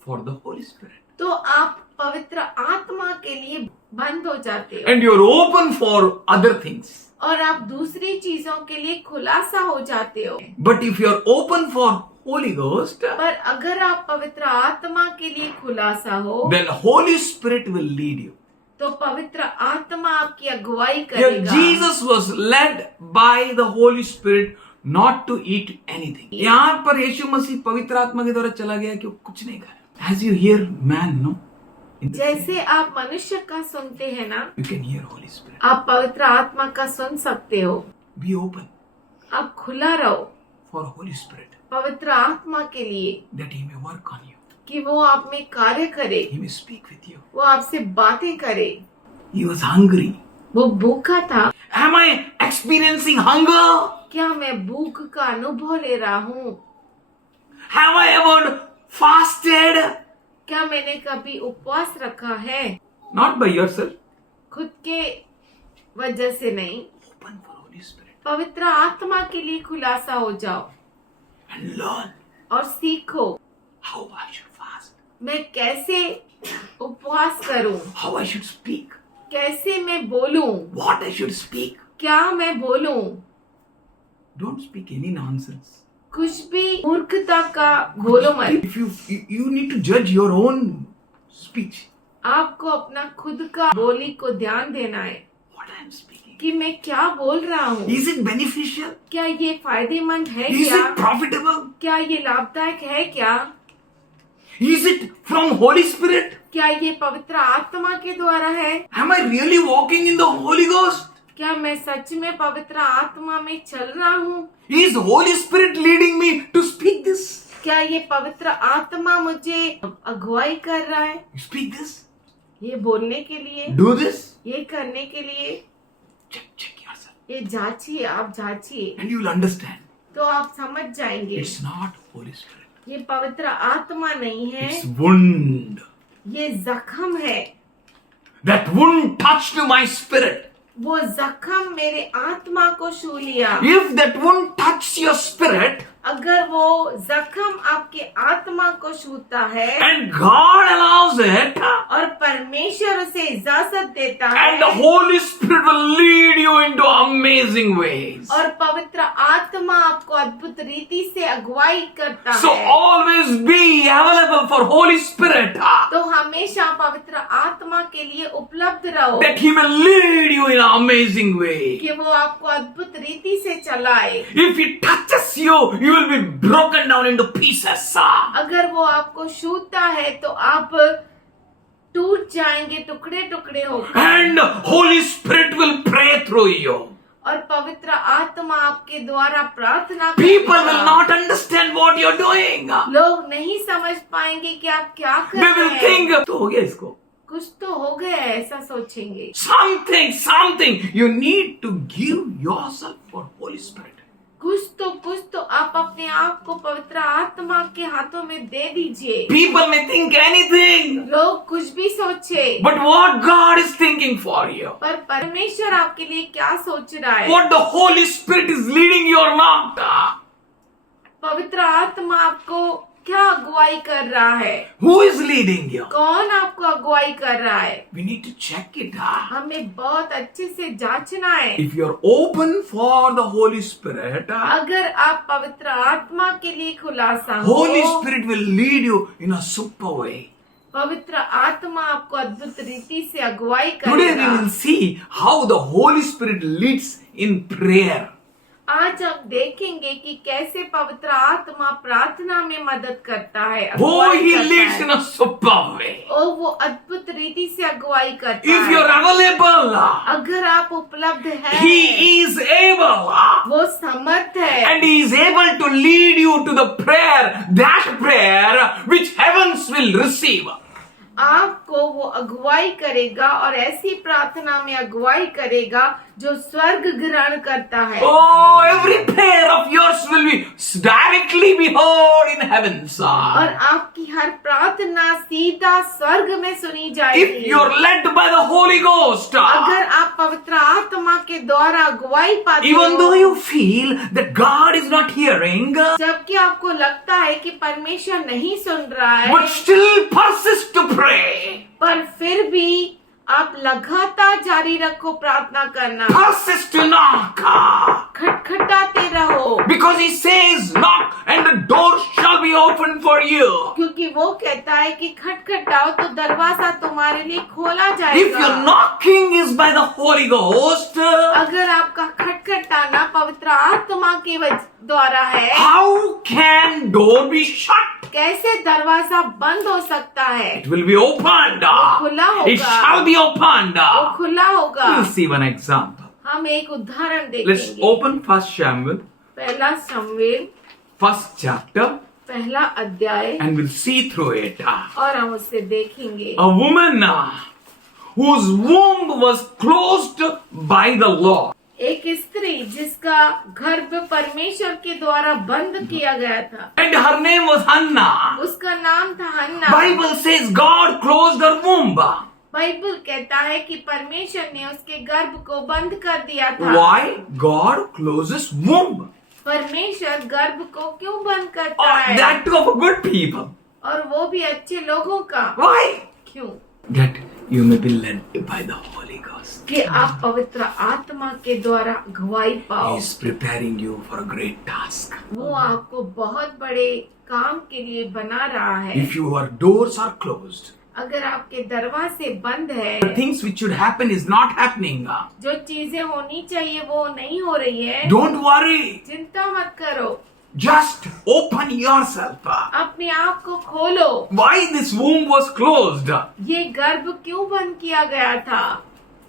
for the Holy Spirit. तो आप पवित्र आत्मा के लिए बंद हो जाते हो And you are open for other things. और आप दूसरी चीजों के लिए खुलासा हो जाते हो। But if you are open for Holy Ghost, पर अगर आप पवित्र आत्मा के लिए खुलासा हो then Holy Spirit will lead you. तो पवित्र आत्मा आपकी अगुवाई Here करेगा। Jesus was led by the Holy Spirit not to eat anything. यहाँ पर यीशु मसीह पवित्र आत्मा के द्वारा चला गया कि वो कुछ नहीं खाया. As you hear man, no? In the जैसे आप मनुष्य का सुनते हैं ना, you can hear Holy Spirit. आप पवित्र आत्मा का सुन सकते हो। Be open आप खुला रहो for Holy Spirit पवित्र आत्मा के लिए that He may work on you. कि वो आप में कार्य करे, He may speak with you. वो आपसे बातें करे। He was hungry. वो भूखा था। Am I experiencing hunger? क्या मैं भूख का अनुभव ले रहा हूँ? Have I ever fasted? क्या मैंने कभी उपवास रखा है? Not by yourself. खुद के वजह से नहीं, Open for Holy Spirit पवित्र आत्मा के लिए खुलासा हो जाओ and learn और सीखो how I should fast, मैं कैसे उपवास करूं, how I should speak, कैसे मैं बोलूं, what I should speak. क्या मैं बोलूं। Don't speak any nonsense. कुछ भी मूर्खता का बोलो मत। If you need to judge your own speech. आपको अपना खुद का बोली को ध्यान देना है What I am speaking. कि मैं क्या बोल रहा हूँ। Is it beneficial? क्या ये फायदेमंद है Is क्या? it profitable? क्या ये लाभदायक है क्या? Is it from Holy Spirit? क्या ये पवित्र आत्मा के द्वारा है? Am I really walking in the Holy Ghost? क्या मैं सच में पवित्र आत्मा में चल रहा हूँ? Is Holy Spirit leading me to speak this? क्या ये पवित्र आत्मा मुझे अगुवाई कर रहा है Speak this? ये बोलने के लिए, Do this? ये करने के लिए? Check yourself. ये जांचिए, आप जांचिए And you will understand. तो आप समझ जाएंगे It's not Holy Spirit. ये पवित्र आत्मा नहीं है, It's wound. ये जख्म है। That wound touched my spirit. वो जख्म मेरे आत्मा को छू लिया। If that wound touches your spirit अगर वो जख्म आपके आत्मा को छूता है and God allows it, और परमेश्वर उसे इजाजत देता And the है Holy Spirit will lead you into amazing ways. और पवित्र आत्मा आपको अद्भुत रीति से अगुवाई करता So है। always be available for Holy Spirit. तो हमेशा पवित्र आत्मा के लिए उपलब्ध रहो That He may lead you in an amazing way. कि वो आपको अद्भुत रीति से चलाए। If He touches you, you will be broken down into pieces. अगर वो आपको छूता है तो आप टूट जाएंगे, टुकड़े टुकड़े होकर, And Holy Spirit will pray through you. और पवित्र आत्मा आपके द्वारा प्रार्थना People करेगा। will not understand what you're doing. लोग नहीं समझ पाएंगे कि आप क्या कर They रहे will हैं। think, तो हो गया इसको. कुछ तो हो गया है, ऐसा सोचेंगे। Something. You need to give yourself for Holy Spirit. कुछ तो आप अपने आप को पवित्र आत्मा के हाथों में दे दीजिए। People may think anything. लोग कुछ भी सोचे, But what God is thinking for you, पर परमेश्वर आपके लिए क्या सोच रहा है? what the Holy Spirit is leading you or not, पवित्र आत्मा आपको क्या अगुवाई कर रहा है? who is leading you? कौन आपको अगुवाई कर रहा है? We need to check it. हमें बहुत अच्छे से जांचना है। If you are open for the Holy Spirit, अगर आप पवित्र आत्मा के लिए खुलासा हो, Holy Spirit will lead you in a super way. पवित्र आत्मा आपको अद्भुत रीति से अगुवाई Today we करेगा। will see how the Holy Spirit leads in prayer. आज हम देखेंगे कि कैसे पवित्र आत्मा प्रार्थना में मदद करता है, Oh, अगुवाई He करता leads है। in a super way. और वो अद्भुत रीति से अगुवाई करता If you है। are available, अगर आप उपलब्ध हैं, He is able. वो समर्थ है And He is able to lead you to the prayer, that prayer which heavens will receive. आपको वो अगुवाई करेगा और ऐसी प्रार्थना में अगुवाई करेगा जो स्वर्ग ग्रहण करता है। Oh, every prayer of yours will be directly be heard in heavens. और आपकी हर प्रार्थना सीधा स्वर्ग में सुनी If जाएगी। you are led by the Holy Ghost, अगर आप पवित्र आत्मा के द्वारा अगुवाई पाते even though हो, you feel that God is not hearing, जबकि आपको लगता है कि परमेश्वर नहीं सुन रहा है, but still persist to pray. पर फिर भी आप लगातार जारी रखो प्रार्थना करना, Persist to knock. खटखटाते रहो, Because He says, knock and the door shall be open for you. क्योंकि वो कहता है कि खटखटाओ तो दरवाजा तुम्हारे लिए खोला If जाएगा। your knocking is by the Holy Ghost, अगर आपका खटखटाना पवित्र आत्मा के द्वारा है, how can door be shut? कैसे दरवाजा बंद हो सकता है? It will be opened. खुला होगा। It shall be opened. वो खुला होगा। We'll see one example. हम एक उदाहरण Let's देखेंगे। open 1 Samuel, पहला शमूएल 1st chapter, पहला अध्याय, and we'll see through it. और हम उससे देखेंगे। A woman whose womb was closed by the law. एक स्त्री जिसका गर्भ परमेश्वर के द्वारा बंद किया गया था, And her name was Hannah. उसका नाम था हन्ना। Bible says God closed her womb. Bible कहता है कि परमेश्वर ने उसके गर्भ को बंद कर दिया था। Why? God closes womb. परमेश्वर गर्भ को क्यों बंद करता है? That too of good people. और वो भी अच्छे लोगों का। Why? क्यों? That you may be led by the Holy Ghost. कि आप पवित्र आत्मा के द्वारा अगुवाई He पाओ। is preparing you for a great task. वो आपको बहुत बड़े काम के लिए बना रहा है। If your doors are closed, अगर आपके दरवाजे बंद है, the things which should happen is not happening. जो चीजें होनी चाहिए वो नहीं हो रही है, Don't worry. चिंता मत करो, Just open yourself. अपने आप को खोलो। Why this womb was closed? ये गर्भ क्यों बंद किया गया था?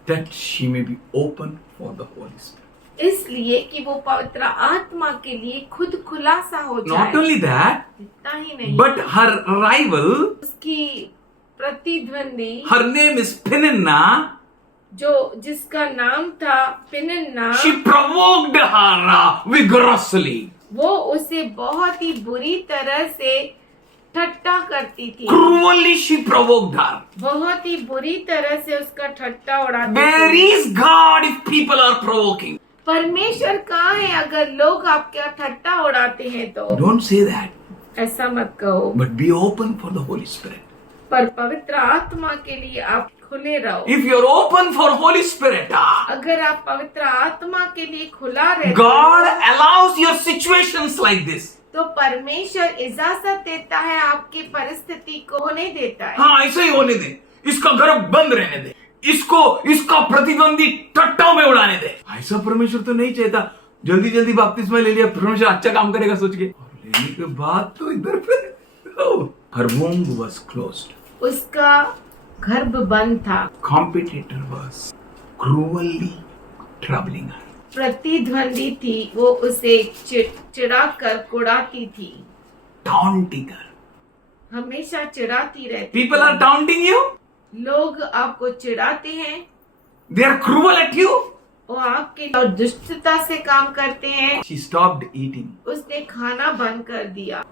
That she may be open for the Holy Spirit. इसलिए कि वो पवित्र आत्मा के लिए खुद खुलासा हो Not जाए। only that, इतना ही नहीं, but her rival, उसकी प्रतिद्वंदी her name is Peninnah, जिसका नाम था पिनन्ना, she provoked her vigorously. वो उसे बहुत ही बुरी तरह से ठट्टा करती थी। Cruelly she provoked her. बहुत ही बुरी तरह से उसका ठट्टा उड़ाती Where थी। is God if people are provoking? परमेश्वर कहाँ है अगर लोग आपका ठट्टा उड़ाते हैं तो? Don't say that, ऐसा मत कहो, but be open for the Holy Spirit. पर पवित्र आत्मा के लिए आप खुले रहो। If you're open for Holy Spirit, अगर आप पवित्र आत्मा के लिए खुला रहते God हो, allows your situations like this. तो परमेश्वर इजाजत देता है, आपकी परिस्थिति को होने देता है। हाँ, ऐसे ही होने दे, इसका गर्भ बंद रहने दे, इसका प्रतिद्वंदी टट्टों में उड़ाने दे। ऐसा परमेश्वर तो नहीं चाहता। जल्दी जल्दी बपतिस्मा ले लिया, परमेश्वर अच्छा काम करेगा सोच के, और लेने के बाद तो इधर पे her womb was closed. उसका गर्भ बंद था। Competitor was cruelly troubling her. प्रतिद्वंदी थी, वो उसे चिढ़ा कर कुड़ाती थी, Taunting her. हमेशा चिढ़ाती रहती। People are taunting you. लोग आपको चिढ़ाते हैं, They are cruel at you. वो आपके और दुष्टता से काम करते हैं। She stopped eating. उसने खाना बंद कर दिया,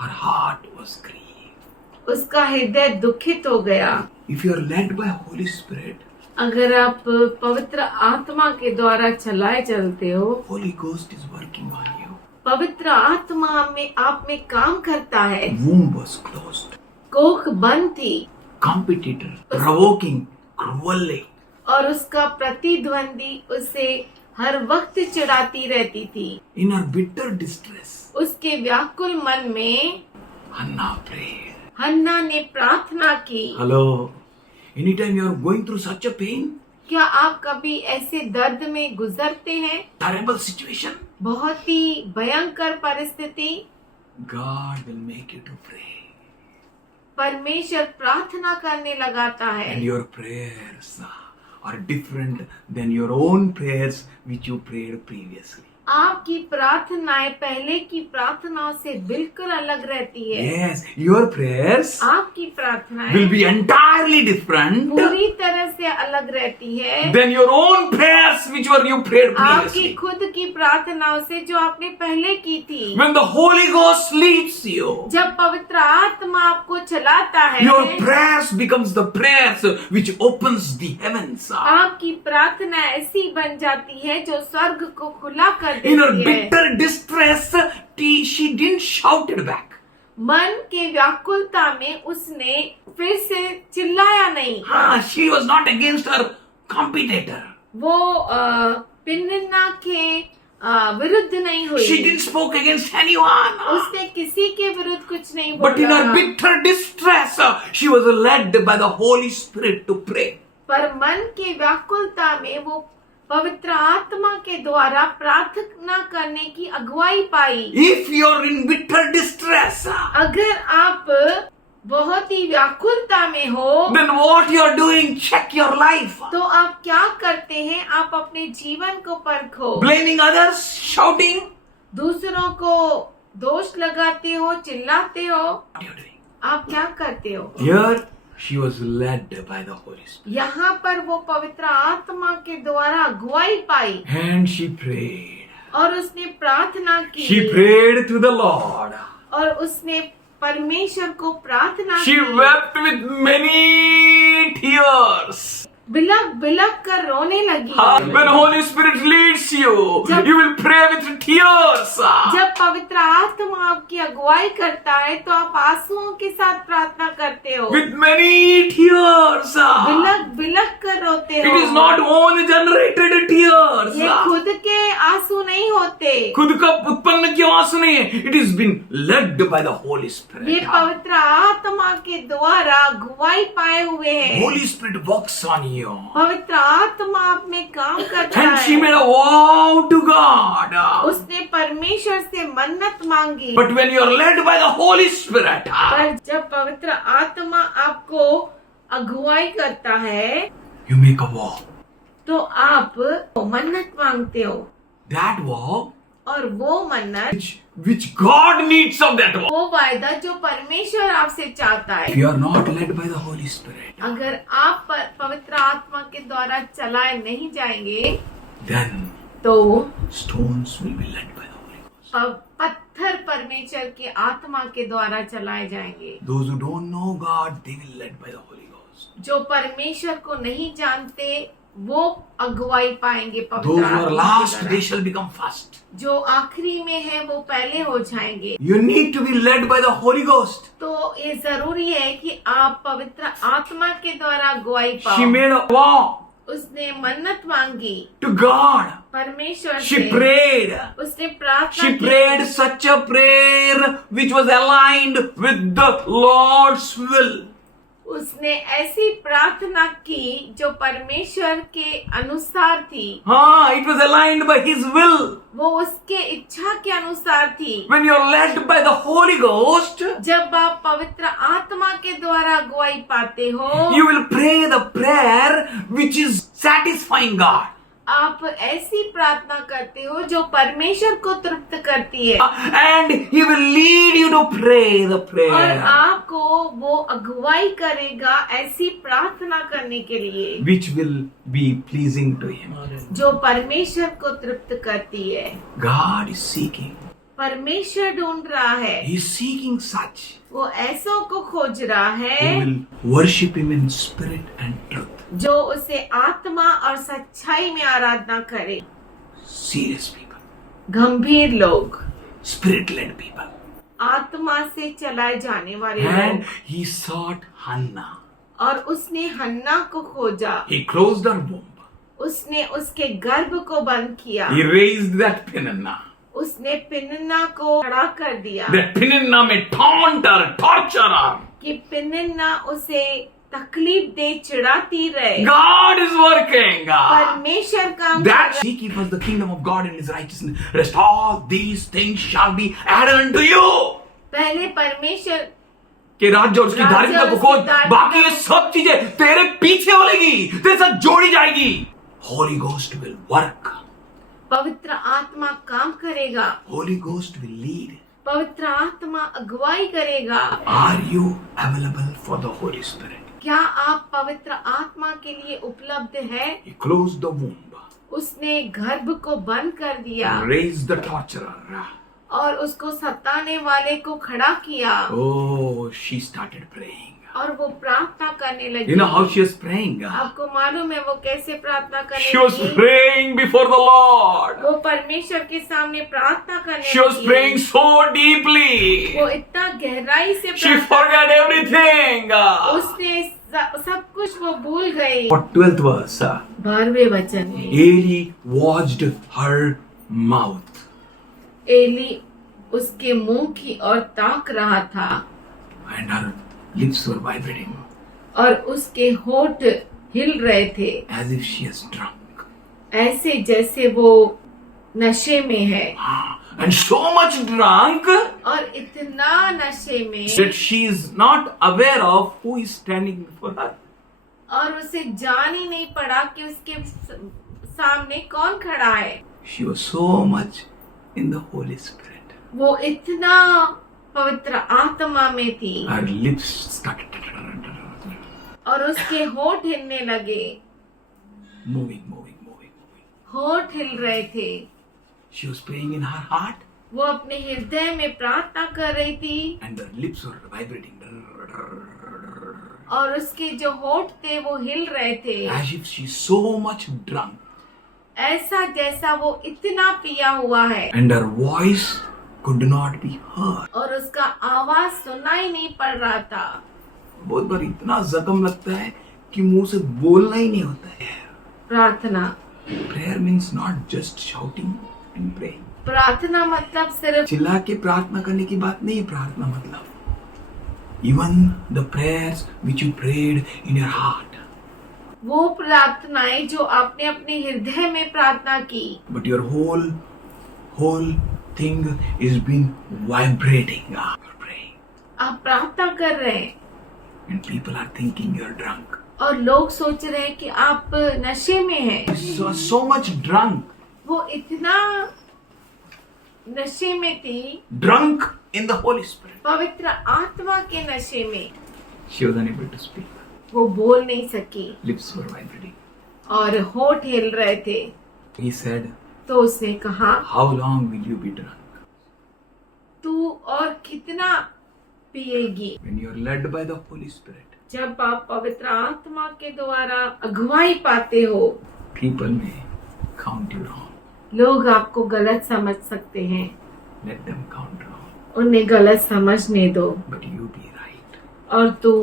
Her heart was grieved. उसका हृदय दुखित हो गया। If you are led by Holy Spirit, अगर आप पवित्र आत्मा के द्वारा चलाए चलते हो, Holy Ghost is working on you. पवित्र आत्मा में आप में काम करता है। Womb was closed. कोख बंद थी Competitor provoking cruelly. और उसका प्रतिद्वंदी उसे हर वक्त चिढ़ाती रहती थी। In her bitter distress, उसके व्याकुल मन में Hannah prayed. हन्ना ने प्रार्थना की। Hello. Anytime you are going through such a pain, क्या आप कभी ऐसे दर्द में गुजरते हैं? terrible situation, बहुत ही भयंकर परिस्थिति, God will make you to pray. परमेश्वर प्रार्थना करने लगाता है। And your prayers are different than your own prayers which you prayed previously. आपकी प्रार्थनाएं पहले की प्रार्थनाओं से बिल्कुल अलग रहती है। Yes, your prayers आपकी प्रार्थनाएं will be entirely different पूरी तरह से अलग रहती है than your own prayers which were you prayed आपकी previously. खुद की प्रार्थनाओं से जो आपने पहले की थी। When the Holy Ghost leads you, जब पवित्र आत्मा आपको चलाता है, your prayers becomes the prayers which opens the heavens. आपकी प्रार्थना ऐसी बन जाती है जो स्वर्ग को खुला कर In her देती है। bitter distress, she didn't shout it back. मन के व्याकुलता में उसने फिर से चिल्लाया नहीं। She was not against her competitor. वो पिन्ना के विरुद्ध नहीं हुई। She didn't spoke against anyone. उसने किसी के विरुद्ध कुछ नहीं But in her बोला। bitter distress, she was led by the Holy Spirit to pray. पर मन के व्याकुलता में वो पवित्र आत्मा के द्वारा प्रार्थना करने की अगुवाई पाई। If you're in bitter distress, अगर आप बहुत ही व्याकुलता में हो, then what you're doing, check your life. तो आप क्या करते हैं? आप अपने जीवन को परखो। Blaming others, shouting. दूसरों को दोष लगाते हो, चिल्लाते हो, What you're doing? आप क्या करते हो? Here, she was led by the Holy Spirit. यहाँ पर वो पवित्र आत्मा के द्वारा अगुवाई पाई And she prayed. और उसने प्रार्थना की। She prayed to the Lord. और उसने परमेश्वर को प्रार्थना She की। wept with many tears. बिलक बिलक कर रोने लगी। When Holy Spirit leads you, you will pray with tears. जब पवित्र आत्मा आपकी अगुवाई करता है तो आप आंसुओं के साथ प्रार्थना करते हो। With many tears. बिलक बिलक कर रोते हो। It is not own generated tears. ये खुद के आंसू नहीं होते, खुद का उत्पन्न क्यों आंसू नहीं है? It is been led by the Holy ये Spirit. पवित्र आत्मा के द्वारा अगुवाई पाए हुए हैं। Holy Spirit works on you. पवित्र आत्मा आप में काम करता And she है। made a vow to God. उसने परमेश्वर से मन्नत मांगी। But when you are led by the Holy Spirit, पर जब पवित्र आत्मा आपको अगुवाई करता है you make a vow. तो आप मन्नत मांगते हो, That vow और वो मन्नत, which God needs of that vow. वो वायदा जो परमेश्वर आपसे चाहता If है। you are not led by the Holy Spirit, अगर आप पवित्र आत्मा के द्वारा चलाए नहीं जाएंगे then तो stones will be led by the Holy Ghost. पत्थर परमेश्वर के आत्मा के द्वारा चलाए जाएंगे। Those who don't know God, they will led by the Holy Ghost. जो परमेश्वर को नहीं जानते वो अगुवाई पाएंगे Those पवित्र who are आत्मा last, के they द्वारा। shall become first. जो आखिरी में है वो पहले हो जाएंगे। You need to be led by the Holy Ghost. तो ये जरूरी है कि आप पवित्र आत्मा के द्वारा अगुवाई She पाओ। made a vow उसने मन्नत मांगी to God. परमेश्वर She से। prayed. उसने प्रार्थना She की। prayed such a prayer which was aligned with the Lord's will. उसने ऐसी प्रार्थना की जो परमेश्वर के अनुसार थी। It was aligned by His will. वो उसके इच्छा के अनुसार थी। When you're led by the Holy Ghost, जब आप पवित्र आत्मा के द्वारा अगुवाई पाते हो, you will pray the prayer which is satisfying God. आप ऐसी प्रार्थना करते हो जो परमेश्वर को तृप्त करती है। And He will lead you to pray the और prayer आपको वो अगुवाई करेगा ऐसी प्रार्थना करने के लिए which will be pleasing to Him. जो परमेश्वर को तृप्त करती है। God is seeking. परमेश्वर ढूंढ रहा है, He is seeking such वो ऐसों को खोज रहा who है will worship Him in spirit and truth. जो उसे आत्मा और सच्चाई में आराधना करे। Serious people, गंभीर लोग, spirit-led people. आत्मा से चलाए जाने वाले लोग। And He sought Hannah. और उसने हन्ना को खोजा, He closed her womb. उसने उसके गर्भ को बंद किया, He raised that Peninnah. उसने पिन्ना को खड़ा कर दिया That Peninnah may taunt her, torture her. कि पिन्ना उसे तकलीफ दे, चिढ़ाती रहे। God is working. परमेश्वर काम कर That रहा है। seek ye first the kingdom of God and His righteousness. Rest all these things shall be added unto you. पहले परमेश्वर कि राज्य और उसकी राज्य धार्मिकता और को उसकी खोज, धार्मिकता बाकी ये सब चीजें तेरे पीछे होगी, तेरे साथ जोड़ी जाएगी. Holy Ghost will work. पवित्र आत्मा काम करेगा, Holy Ghost will lead. पवित्र आत्मा अगुवाई करेगा। Are you available for the Holy Spirit? क्या आप पवित्र आत्मा के लिए उपलब्ध है? He closed the womb, उसने गर्भ को बंद कर दिया raised the torturer. और उसको सताने वाले को खड़ा किया Oh, she started praying. और वो प्रार्थना करने लगी। You know how she was praying? आपको मालूम है वो कैसे प्रार्थना करने She was लगी? praying before the Lord. वो परमेश्वर के सामने प्रार्थना करने She was लगी। praying so deeply. वो इतना गहराई से She प्रार्थना forgot everything. उसने सब कुछ वो भूल गई। For 12th verse, 12वें वचन में Eli watched her mouth. Eli उसके मुंह की ओर ताक रहा था And her lips were vibrating और उसके होठ हिल रहे थे, as if she is drunk. ऐसे जैसे वो नशे में है। And so much drunk और इतना नशे में that she is not aware of who is standing before her. और उसे जान ही नहीं पड़ा कि उसके सामने कौन खड़ा है। She was so much in the Holy Spirit. वो इतना पवित्र आत्मा में थी Her lips started और उसके होठ हिलने लगे, moving. होठ हिल रहे थे। She was praying in her heart वो अपने हृदय में प्रार्थना कर रही थी and her lips were vibrating और उसके जो होठ थे वो हिल रहे थे, as if she's so much drunk. ऐसा जैसा वो इतना पिया हुआ है And her voice could not be heard. और उसका आवाज सुनाई नहीं पड़ रहा था। बहुत बार इतना जख्म लगता है कि मुंह से बोलना ही नहीं होता है. प्रार्थना Prayer means not just shouting and praying. प्रार्थना मतलब सिर्फ चिल्ला के प्रार्थना करने की बात नहीं है. प्रार्थना मतलब even the prayers which you prayed in your heart, वो प्रार्थनाएं जो आपने अपने हृदय में प्रार्थना की, but your whole thing is been vibrating. You're praying आप प्रार्थना कर रहे हैं and people are thinking you're drunk. और लोग सोच रहे हैं कि आप नशे में हैं। So much drunk. वो इतना नशे में थी, Drunk in the Holy Spirit. पवित्र आत्मा के नशे में। She was unable to speak. वो बोल नहीं सकी Lips were vibrating. और होठ हिल रहे थे। He said, तो उसने कहा, how long will you be drunk? तू और कितना पिएगी? When you are led by the Holy Spirit, जब आप पवित्र आत्मा के द्वारा अगुवाई पाते हो, people may count you wrong. लोग आपको गलत समझ सकते हैं, Let them count wrong. उन्हें गलत समझने दो But you be right. और तू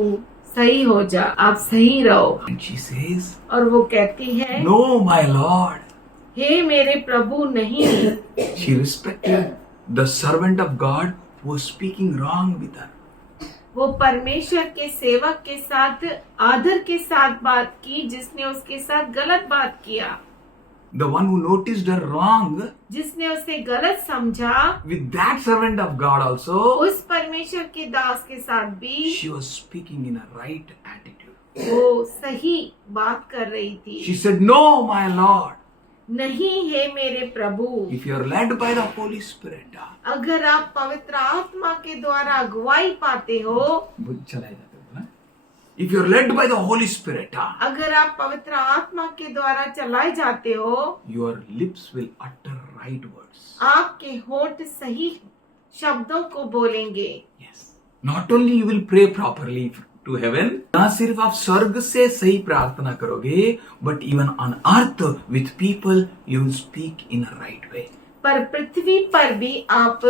सही हो जा, आप सही रहो। And she says, और वो कहती है, no, my Lord. हे मेरे प्रभु नहीं। She respected the servant of God who was speaking wrong with her. वो परमेश्वर के सेवक के साथ आदर के साथ बात की, जिसने उसके साथ गलत बात किया, The one who noticed her wrong, जिसने उसे गलत समझा, with that servant of God also, उस परमेश्वर के दास के साथ भी she was speaking in a right attitude. वो सही बात कर रही थी। She said, no, my Lord. नहीं है मेरे प्रभु, If you are led by the Holy Spirit, अगर आप पवित्र आत्मा के द्वारा अगुवाई पाते हो, if you are led by the Holy Spirit, अगर आप पवित्र आत्मा के द्वारा चलाए जाते हो, your lips will utter right words. आपके होठ सही शब्दों को बोलेंगे। Yes. Not only you will pray properly to heaven, ना सिर्फ आप स्वर्ग से सही प्रार्थना करोगे, but even on earth with people you will speak in a right way. पर पृथ्वी पर भी आप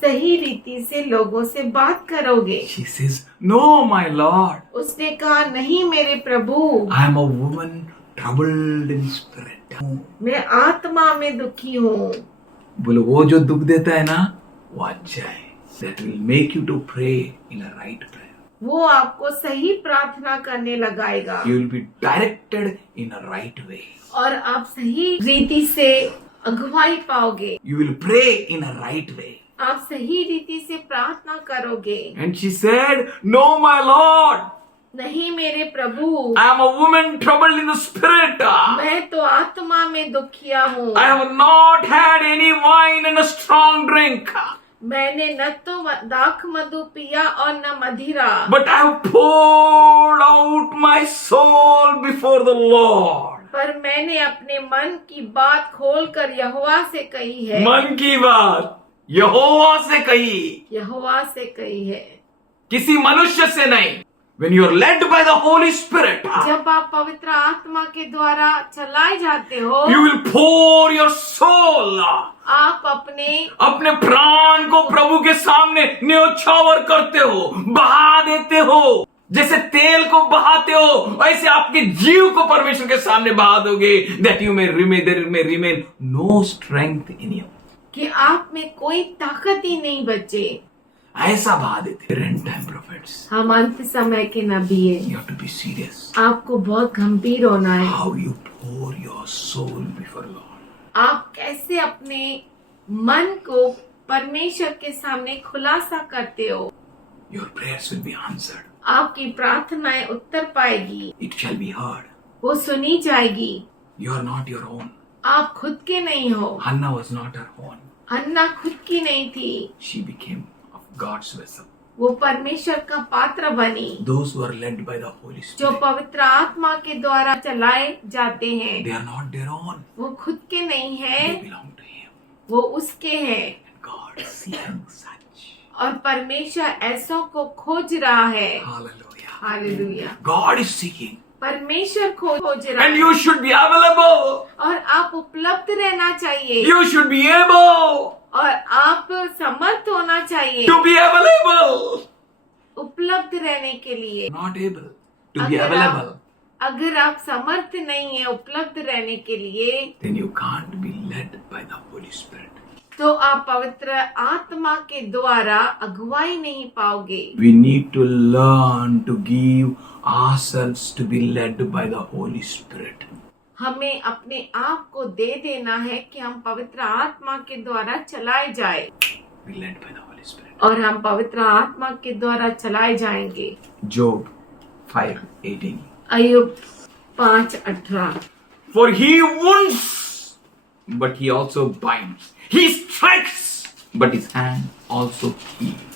सही रीति से लोगों से बात करोगे। She says, no, my Lord. उसने कहा, नहीं मेरे प्रभु, I am a woman troubled in spirit. मैं आत्मा में दुखी हूँ। बोलो वो जो दुख देता है ना, वो अच्छा है. That will make you to pray in a right prayer. वो आपको सही प्रार्थना करने लगाएगा You will be directed in a right way. और आप सही रीति से अगुवाई पाओगे। You will pray in a right way. आप सही रीति से प्रार्थना करोगे। And she said, no, my Lord. नहीं मेरे प्रभु, I am a woman troubled in the spirit. मैं तो आत्मा में दुखिया हूँ। I have not had any wine and a strong drink. मैंने न तो दाख मधु पिया और न मदिरा, But I have poured out my soul before the Lord. पर मैंने अपने मन की बात खोलकर यहोवा से कही है। मन की बात यहोवा से कही, यहोवा से कही है, किसी मनुष्य से नहीं. When you are led by the Holy Spirit, जब आप पवित्र आत्मा के द्वारा चलाए जाते हो, you will pour your soul. आप अपने प्राण को प्रभु के सामने न्योछावर करते हो, बहा देते हो. जैसे तेल को बहाते हो, वैसे आपके जीव को परमेश्वर के सामने बहा दोगे. That you may remain, there may remain no strength in you. कि आप में कोई ताकत ही नहीं बचे। ऐसा बहा देते. End time prophets. हम अंत समय के नबी हैं। You have to be serious. आपको बहुत गंभीर होना है। How you pour your soul before Lord. आप कैसे अपने मन को परमेश्वर के सामने खुलासा करते हो। Your prayers will be answered. आपकी प्रार्थनाएं उत्तर पाएगी, It shall be heard. वो सुनी जाएगी। You are not your own. आप खुद के नहीं हो। Hannah was not her own. अन्ना खुद की नहीं थी, She became of God's vessel. वो परमेश्वर का पात्र बनी। Those who are led by the Holy जो Spirit, पवित्र आत्मा के द्वारा चलाए जाते हैं, they are not their own. वो खुद के नहीं They है, belong to Him. वो उसके हैं। God seeing such. और परमेश्वर ऐसों को खोज रहा है। Hallelujah. Hallelujah. God is seeking. परमेश्वर खोज रहा And है you should be available. और आप उपलब्ध रहना चाहिए You should be able और आप समर्थ होना चाहिए to be available. उपलब्ध रहने के लिए। Not able to be अगर available. अगर आप समर्थ नहीं है उपलब्ध रहने के लिए, Then you can't be led by the Holy Spirit. तो आप पवित्र आत्मा के द्वारा अगुवाई नहीं पाओगे। We need to learn to give ourselves to be led by the Holy Spirit. हमें अपने आप को दे देना है कि हम पवित्र आत्मा के द्वारा चलाए जाए Be led by the Holy Spirit. और हम पवित्र आत्मा के द्वारा चलाए जाएंगे। Job 5:18. Ayyub 5:18। For he wounds, but he also binds. He strikes, but his hand also heals.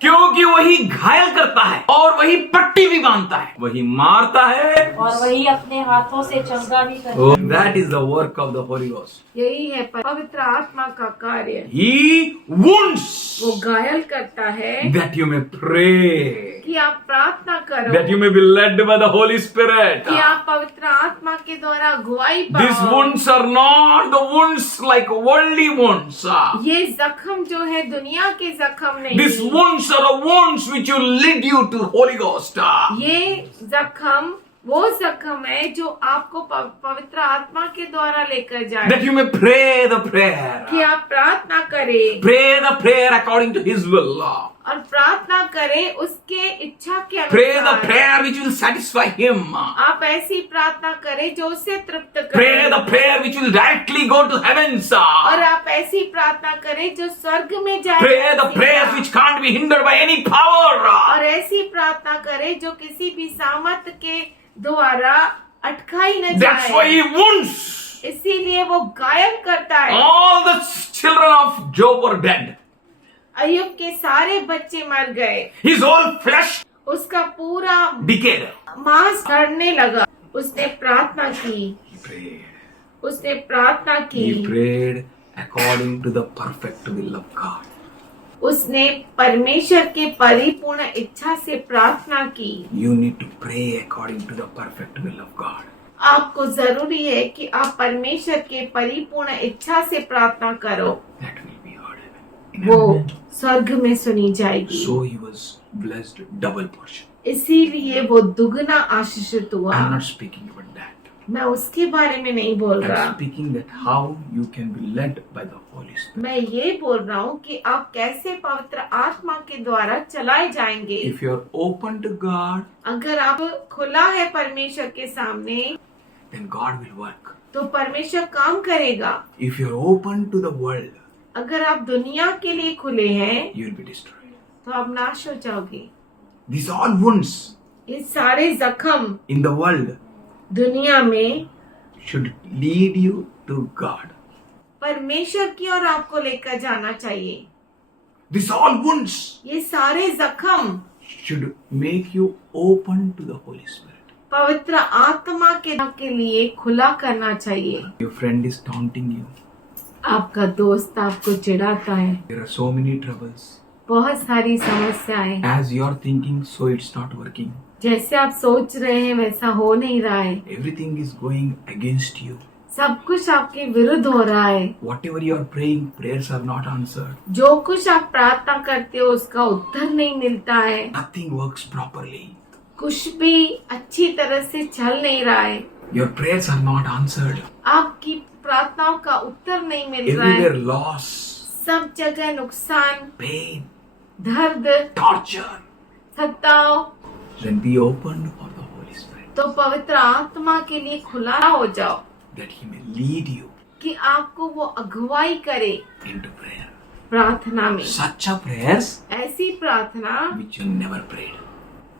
क्योंकि वही घायल करता है और वही पट्टी भी बांधता है, वही मारता है और वही अपने हाथों से चंगा भी करता है। That is the work of the Holy Ghost. यही है पवित्र आत्मा का कार्य। He wounds वो घायल करता है that you may pray. कि आप प्रार्थना करो that you may be led by the Holy Spirit. कि आप पवित्र आत्मा के द्वारा अगुवाई These पाओ। wounds are not the wounds like worldly wounds. ये जख्म जो है दुनिया के जख्म नहीं, These wounds are the wounds which will lead you to Holy Ghost. ये जख्म वो जख्म है जो आपको पवित्र आत्मा के द्वारा लेकर जाए, That you may pray the prayer. कि आप प्रार्थना करें Pray the prayer according to His will. और प्रार्थना करें उसके इच्छा के Pray the अनुसार। prayer which will satisfy Him. आप ऐसी प्रार्थना करें जो उसे तृप्त Pray करे, the prayer which will directly go to heavens. और आप ऐसी प्रार्थना करें जो स्वर्ग में जाए। Pray the prayers which can't be hindered by any power. और ऐसी प्रार्थना करें जो किसी भी सामर्थ के द्वारा अटकाई न That's why जाए, He wounds. इसीलिए वो गायब करता है। All the children of Job were dead. अय्यूब के सारे बच्चे मर गए, His whole flesh उसका पूरा decayed. मांस सड़ने लगा। उसने प्रार्थना की, He prayed. उसने प्रार्थना की, He prayed according to the perfect will of God. उसने परमेश्वर के परिपूर्ण इच्छा से प्रार्थना की। You need to pray according to the perfect will of God. आपको जरूरी है कि आप परमेश्वर के परिपूर्ण इच्छा से प्रार्थना करो, That will be heard. वो स्वर्ग में सुनी जाएगी। So he was blessed double portion. इसीलिए वो दुगना आशीषित हुआ। I'm not speaking about that. मैं उसके बारे में नहीं बोल I'm रहा, speaking that how you can be led by the Holy Spirit. मैं ये बोल रहा हूँ कि आप कैसे पवित्र आत्मा के द्वारा चलाए जाएंगे। If you are open to God, अगर आप खुला है परमेश्वर के सामने, then God will work. तो परमेश्वर काम करेगा। If you are open to the world, अगर आप दुनिया के लिए खुले हैं, you will be destroyed. तो आप नाश हो जाओगे। These all wounds ये सारे जख्म in the world दुनिया में should lead you to God. परमेश्वर की ओर आपको लेकर जाना चाहिए। These all wounds ये सारे जख्म should make you open to the Holy Spirit. पवित्र आत्मा के लिए खुला करना चाहिए। Your friend is taunting you. आपका दोस्त आपको चिढ़ाता है, There are so many troubles. बहुत सारी समस्याएं, As you are thinking, so it's not working. जैसे आप सोच रहे हैं वैसा हो नहीं रहा है, Everything is going against you. सब कुछ आपके विरुद्ध हो रहा है। Whatever you are praying, prayers are not answered. जो कुछ आप प्रार्थना करते हो उसका उत्तर नहीं मिलता है, Nothing works properly. कुछ भी अच्छी तरह से चल नहीं रहा है, Your prayers are not answered. आपकी प्रार्थनाओं का उत्तर नहीं मिल रहा है, Everywhere loss, सब जगह नुकसान, pain, दर्द, torture. सताव। Then be open for the Holy Spirit, तो पवित्र आत्मा के लिए खुला हो जाओ that He may lead you कि आपको वो अगुवाई करे into prayer. प्रार्थना में। Such a prayers ऐसी प्रार्थना which you never prayed.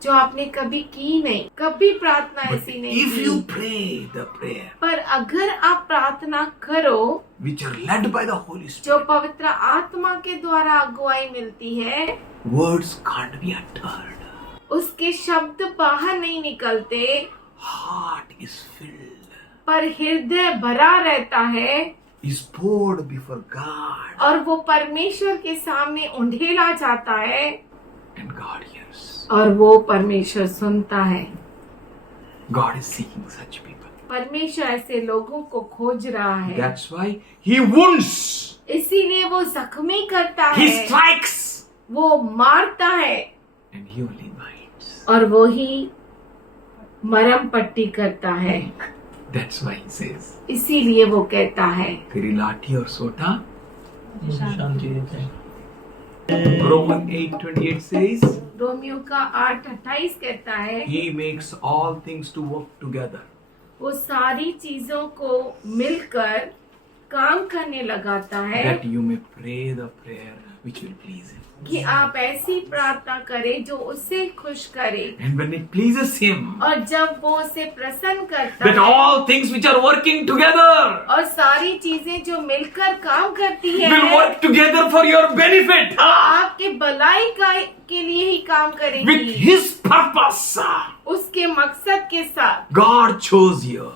जो आपने कभी की नहीं, कभी प्रार्थना But ऐसी नहीं if की। you pray the prayer पर अगर आप प्रार्थना करो which are led by the Holy जो Spirit, पवित्र आत्मा के द्वारा अगुवाई मिलती है, words can't be uttered. उसके शब्द बाहर नहीं निकलते, Heart is filled, पर हृदय भरा रहता है is poured before God, और वो परमेश्वर के सामने उंडेला जाता है and God hears. और वो परमेश्वर सुनता है। God is seeking such people. परमेश्वर ऐसे लोगों को खोज रहा है, That's why He wounds, इसीलिए वो जख्मी करता He है, strikes, वो मारता है and He only bites. और वो ही मरम पट्टी करता है। That's why He says, इसीलिए वो कहता है, तेरी लाठी और सोटा. शांति देता है। Romans 8:28 says, रोमियो का 8:28 कहता है, He makes all things to work together. वो सारी चीजों को मिलकर काम करने लगाता है That you may pray the prayer which will please Him. कि आप ऐसी प्रार्थना करें जो उसे खुश करे, And when it pleases Him, और जब वो उसे प्रसन्न करता that है all things which are working together और सारी चीजें जो मिलकर काम करती है will work together for your benefit आपके भलाई के लिए ही काम with करेगी, His purpose. उसके मकसद के साथ। God chose you.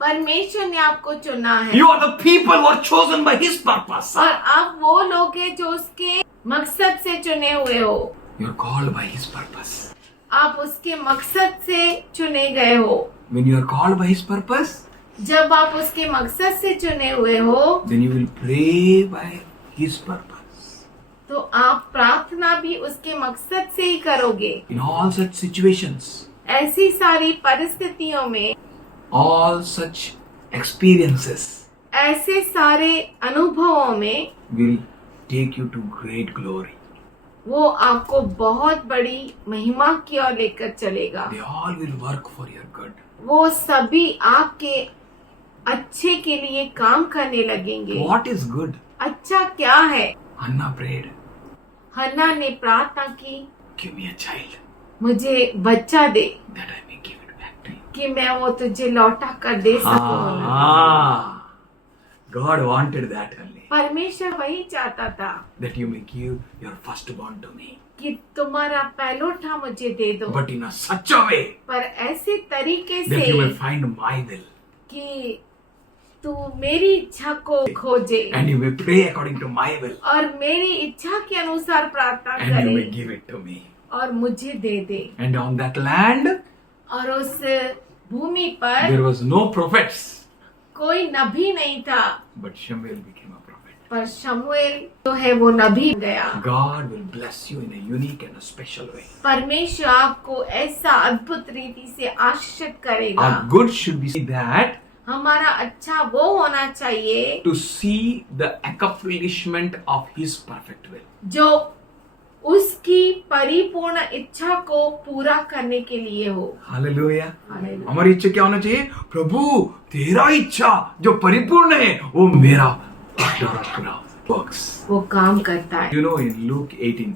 परमेश्वर ने आपको चुना है You are the people who are chosen by His purpose. और आप वो लोग हैं जो उसके मकसद से चुने हुए हो। You are called by His purpose. आप उसके मकसद से चुने गए हो। When you are called by His purpose, जब आप उसके मकसद से चुने हुए हो, then you will pray by His purpose. तो आप प्रार्थना भी उसके मकसद से ही करोगे। In all such situations, ऐसी सारी परिस्थितियों में, all such experiences ऐसे सारे अनुभवों में will take you to great glory. वो आपको बहुत बड़ी महिमा की ओर लेकर चलेगा। They all will work for your good. वो सभी आपके अच्छे के लिए काम करने लगेंगे। What is good? अच्छा क्या है? Hannah prayed, हन्ना ने प्रार्थना की, give me a child मुझे बच्चा दे that I may give it back to you. कि मैं वो तुझे लौटा कर दे सकूं। God wanted that only. परमेश्वर वही चाहता था That you may give your firstborn to me. कि तुम्हारा पहलोठा मुझे दे दो, But in a such a way पर ऐसे तरीके that you may से find my will. कि तू मेरी इच्छा को खोजे And you may pray according to my will. और मेरी इच्छा के अनुसार प्रार्थना And you may करे give it to me. और मुझे दे दे। And on that land, और उस भूमि पर there was no prophets. कोई नबी नहीं था, But Samuel became a prophet. पर शमूएल जो है वो नबी गया। God will bless you in a unique and a special way. परमेश्वर आपको ऐसा अद्भुत रीति से आशीषित करेगा। Our good should be that हमारा अच्छा वो होना चाहिए to see the accomplishment of His perfect will. जो उसकी परिपूर्ण इच्छा को पूरा करने के लिए हो। Hallelujah. हालेलुया। हमारी इच्छा क्या होना चाहिए? प्रभु तेरा इच्छा जो परिपूर्ण है वो मेरा द्वारा पूरा works. वो काम करता है। You know in Luke 18,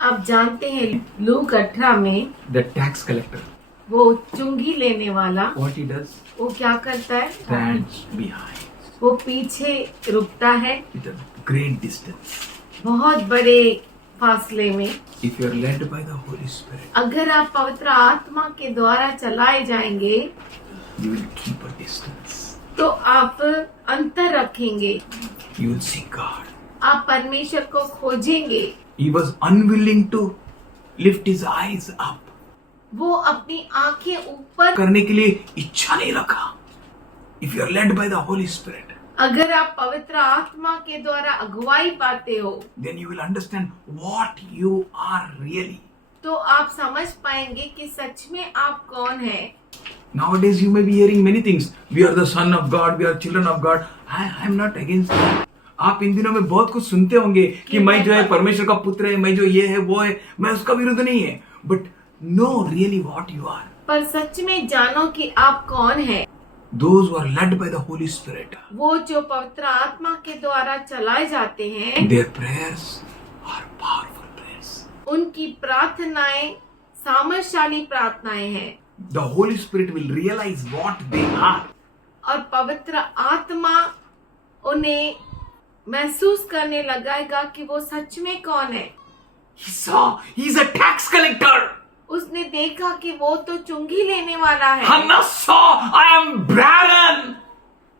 आप जानते हैं लूक 18 में the tax collector, वो चुंगी लेने वाला what he does? वो क्या करता है? Stands behind वो पीछे रुकता है with a great distance. बहुत बड़े फासले में। If you are led by the Holy Spirit, अगर आप पवित्र आत्मा के द्वारा चलाए जाएंगे you will keep a distance. तो आप अंतर रखेंगे, You will see God. आप परमेश्वर को खोजेंगे। He was unwilling to lift his eyes up. वो अपनी आंखें ऊपर, करने के लिए इच्छा नहीं रखा. If you are led by the Holy Spirit, अगर आप पवित्र आत्मा के द्वारा अगुवाई पाते हो then you will understand what you are really. तो आप समझ पाएंगे कि सच में आप कौन है। Nowadays you may be hearing many things. We are the son of God, we are children of God. I am not against that. आप इन दिनों में बहुत कुछ सुनते होंगे कि मैं जो है परमेश्वर का पुत्र है, मैं जो ये है वो है, मैं उसका विरुद्ध नहीं है. But know really what you are. पर सच में जानो कि आप कौन है। Those who are led by the Holy Spirit, वो जो पवित्र आत्मा के द्वारा चलाए जाते हैं, their prayers are powerful prayers. उनकी प्रार्थनाएं सामर्थशाली प्रार्थनाएं हैं The Holy Spirit will realize what they are. और पवित्र आत्मा उन्हें महसूस करने लगाएगा कि वो सच में कौन है। He saw he's a tax collector. उसने देखा कि वो तो चुंगी लेने वाला है। Hannah saw I am barren.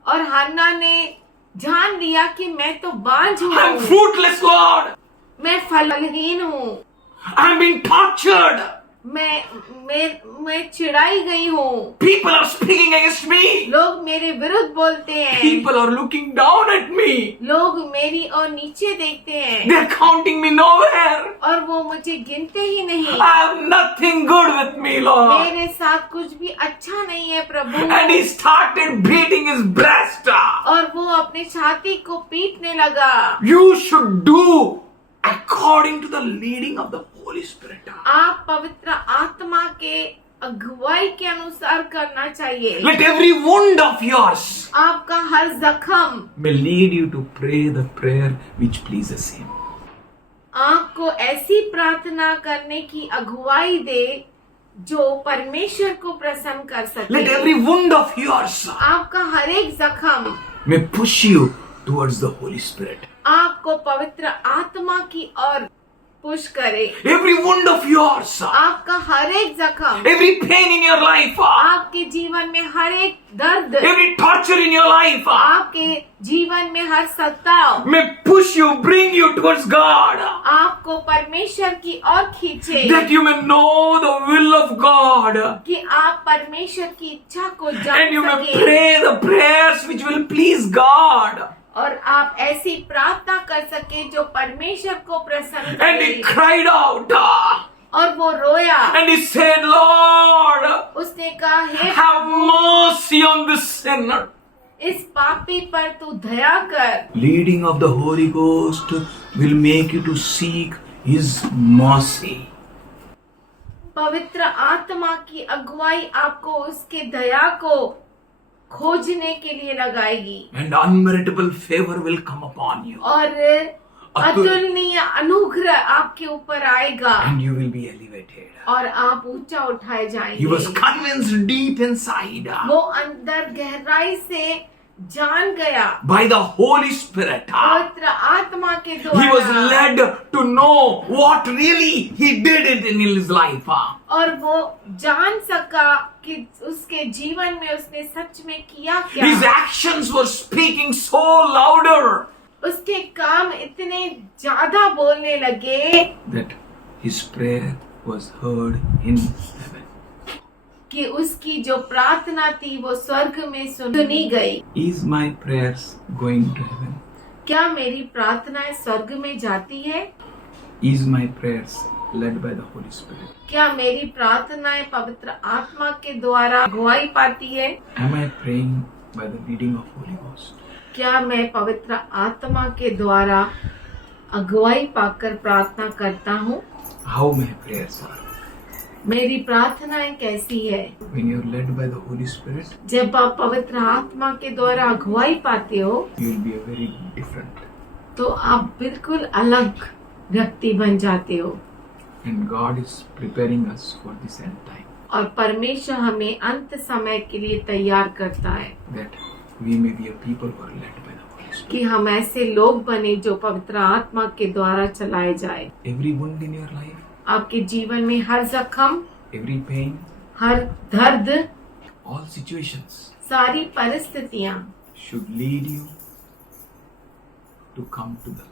और हन्ना ने जान लिया कि मैं तो बांझ I am हूँ, fruitless, Lord. मैं फलहीन हूँ, I am being tortured. मैं चिढ़ाई गई हूँ, People are speaking against me. लोग मेरे विरुद्ध बोलते हैं, People are looking down at me. लोग मेरी और नीचे देखते हैं They're counting me nowhere. और वो मुझे गिनते ही नहीं। I have nothing good with me, Lord. मेरे साथ कुछ भी अच्छा नहीं है प्रभु। And he started beating his breast. और वो अपने छाती को पीटने लगा। You should do according to the leading of the Holy Spirit. आप पवित्र आत्मा के अगुवाई के अनुसार करना चाहिए। Let every wound of yours आपका हर जख्म may lead you to pray the prayer which pleases Him. आपको ऐसी प्रार्थना करने की अगुवाई दे जो परमेश्वर को प्रसन्न कर Let सके। every wound of yours आपका हर एक जख्म may push you towards the Holy Spirit. आपको पवित्र आत्मा की ओर पुश करे। every wound of yours, आपका हर एक जख्म, every pain in your life, आपके जीवन में हर एक दर्द, every torture in your life, आपके जीवन में हर सताव may push you, bring you towards God, आपको परमेश्वर की ओर खींचे, that you may know the will of God, कि आप परमेश्वर की इच्छा को and जान you may सके pray the prayers which will please God. और आप ऐसी प्रार्थना कर सके जो परमेश्वर को प्रसन्न And he करे। cried out, और वो रोया, and he said, Lord, उसने कहा, हे have mercy on this sinner. इस पापी पर तू दया कर। Leading of the Holy Ghost will make you to seek his mercy. पवित्र आत्मा की अगुवाई आपको उसके दया को खोजने के लिए लगाएगी And unmeritable favor will come upon you. और अतुलनीय अनुग्रह आपके ऊपर आएगा And you will be elevated. और आप ऊंचा उठाए He was जाएंगे। convinced deep inside वो अंदर गहराई से जान गया by the Holy Spirit. पवित्र आत्मा के He was द्वारा led to know what really he did it in his life. और वो जान सका कि उसके जीवन में उसने सच में किया क्या। His actions were speaking so louder उसके काम इतने ज्यादा बोलने लगे that his prayer was heard in heaven. कि उसकी जो प्रार्थना थी वो स्वर्ग में सुनी गई। Is my prayers going to heaven? क्या मेरी प्रार्थनाएं स्वर्ग में जाती है? Is my prayers led by the Holy Spirit? क्या मेरी प्रार्थनाएं पवित्र आत्मा के द्वारा अगुवाई पाती है? Am I praying by the leading of Holy Ghost? क्या मैं पवित्र आत्मा के द्वारा अगुवाई पाकर प्रार्थना करता हूँ? How my prayers are? मेरी प्रार्थनाएं कैसी है? When you're led by the Holy Spirit, जब आप पवित्र आत्मा के द्वारा अगुवाई पाते हो you will be a very different. तो आप बिल्कुल अलग व्यक्ति बन जाते हो And God is preparing us for this end time, और परमेश्वर हमें अंत समय के लिए तैयार करता है that we may be a people who are led by the Holy Spirit. कि हम ऐसे लोग बने जो पवित्र आत्मा के द्वारा चलाए जाए। Every wound in your life, आपके जीवन में हर जख्म, every pain, हर दर्द, all situations सारी परिस्थितियां should lead you to come to the Lord.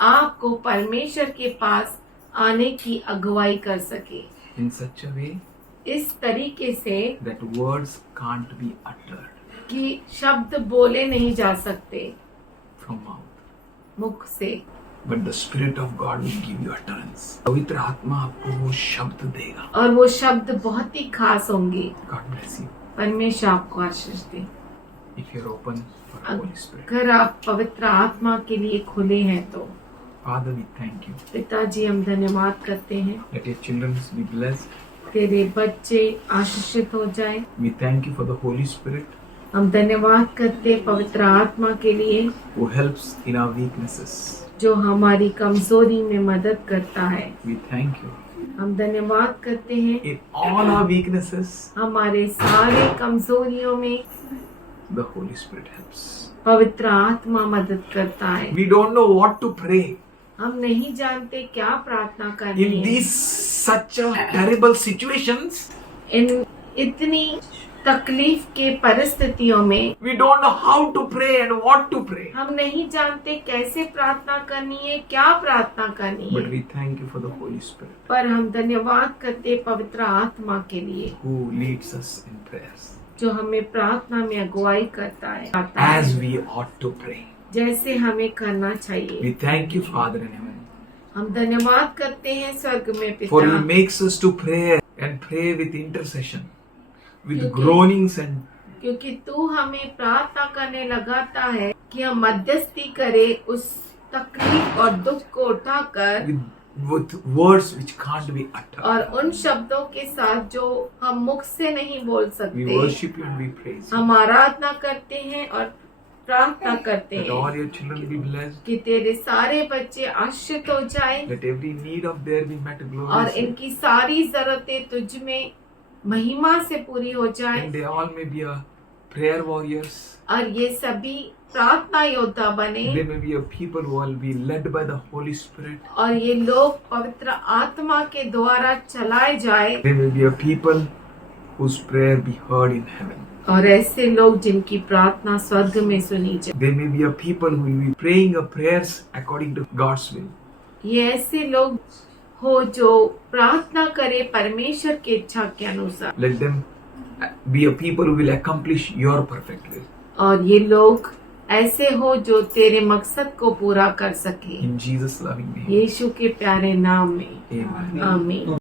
आपको परमेश्वर के पास आने की अगुवाई कर सके In such a way इस तरीके से that words can't be uttered कि शब्द बोले नहीं जा सकते from mouth. मुख से, But the Spirit of God will give you utterance. पवित्र आत्मा आपको वो शब्द देगा. और वो शब्द बहुत ही खास होंगे। God bless you. परमेश्वर आपको आशीष दे। If you're open for the Holy Spirit. अगर आप पवित्र आत्मा के लिए खुले हैं तो Father, we thank you. पिताजी हम धन्यवाद करते हैं। Let your children be blessed. तेरे बच्चे आशीषित हो जाए। We thank you for the Holy Spirit हम धन्यवाद करते हैं पवित्र आत्मा के लिए who helps in our weaknesses. जो हमारी कमजोरी में मदद करता है। We thank you. हम धन्यवाद करते हैं In all our weaknesses, हमारे सारे कमजोरियों में the Holy Spirit helps. पवित्र आत्मा मदद करता है। We don't know what to pray. हम नहीं जानते क्या प्रार्थना करनी In है। these such a terrible situations, इन इतनी तकलीफ के परिस्थितियों में we don't know how to pray and what to pray. हम नहीं जानते कैसे प्रार्थना करनी है, क्या प्रार्थना करनी But है। we thank you for the Holy Spirit पर हम धन्यवाद करते हैं पवित्र आत्मा के लिए who leads us in prayers जो हमें प्रार्थना में अगुवाई करता है as we ought to pray. जैसे हमें करना चाहिए। We thank you, Father in heaven, हम धन्यवाद करते हैं स्वर्ग में for पिता He makes us to pray and pray with intercession, with क्योंकि- groanings and क्योंकि तू हमें प्रार्थना करने लगाता है कि हम मध्यस्थी करें उस तकलीफ और दुख को उठाकर with words which can't be uttered. और उन शब्दों के साथ जो हम मुख से नहीं बोल We सकते। worship you and we praise you. हम आराधना करते हैं और प्रार्थना करते Let हैं all your children be blessed. कि तेरे सारे बच्चे आश्रित हो जाएं Let every need of theirs be met और gloriously. इनकी सारी जरूरतें तुझ में महिमा से पूरी हो जाएं And they all may be a prayer warriors. और ये सभी प्रार्थना योद्धा बने They may be a people who will be led by the Holy Spirit. और ये लोग पवित्र आत्मा के द्वारा चलाए जाए They may be a people whose prayer be heard in heaven. और ऐसे लोग जिनकी प्रार्थना स्वर्ग में सुनी जाए। They may be a people who will be praying a prayers according to God's will. ये ऐसे लोग हो जो प्रार्थना करे परमेश्वर की इच्छा के अनुसार Let them be a people who will accomplish your perfect will. और ये लोग ऐसे हो जो तेरे मकसद को पूरा कर सके In Jesus' loving name. यीशु के प्यारे नाम में Amen. आमीन।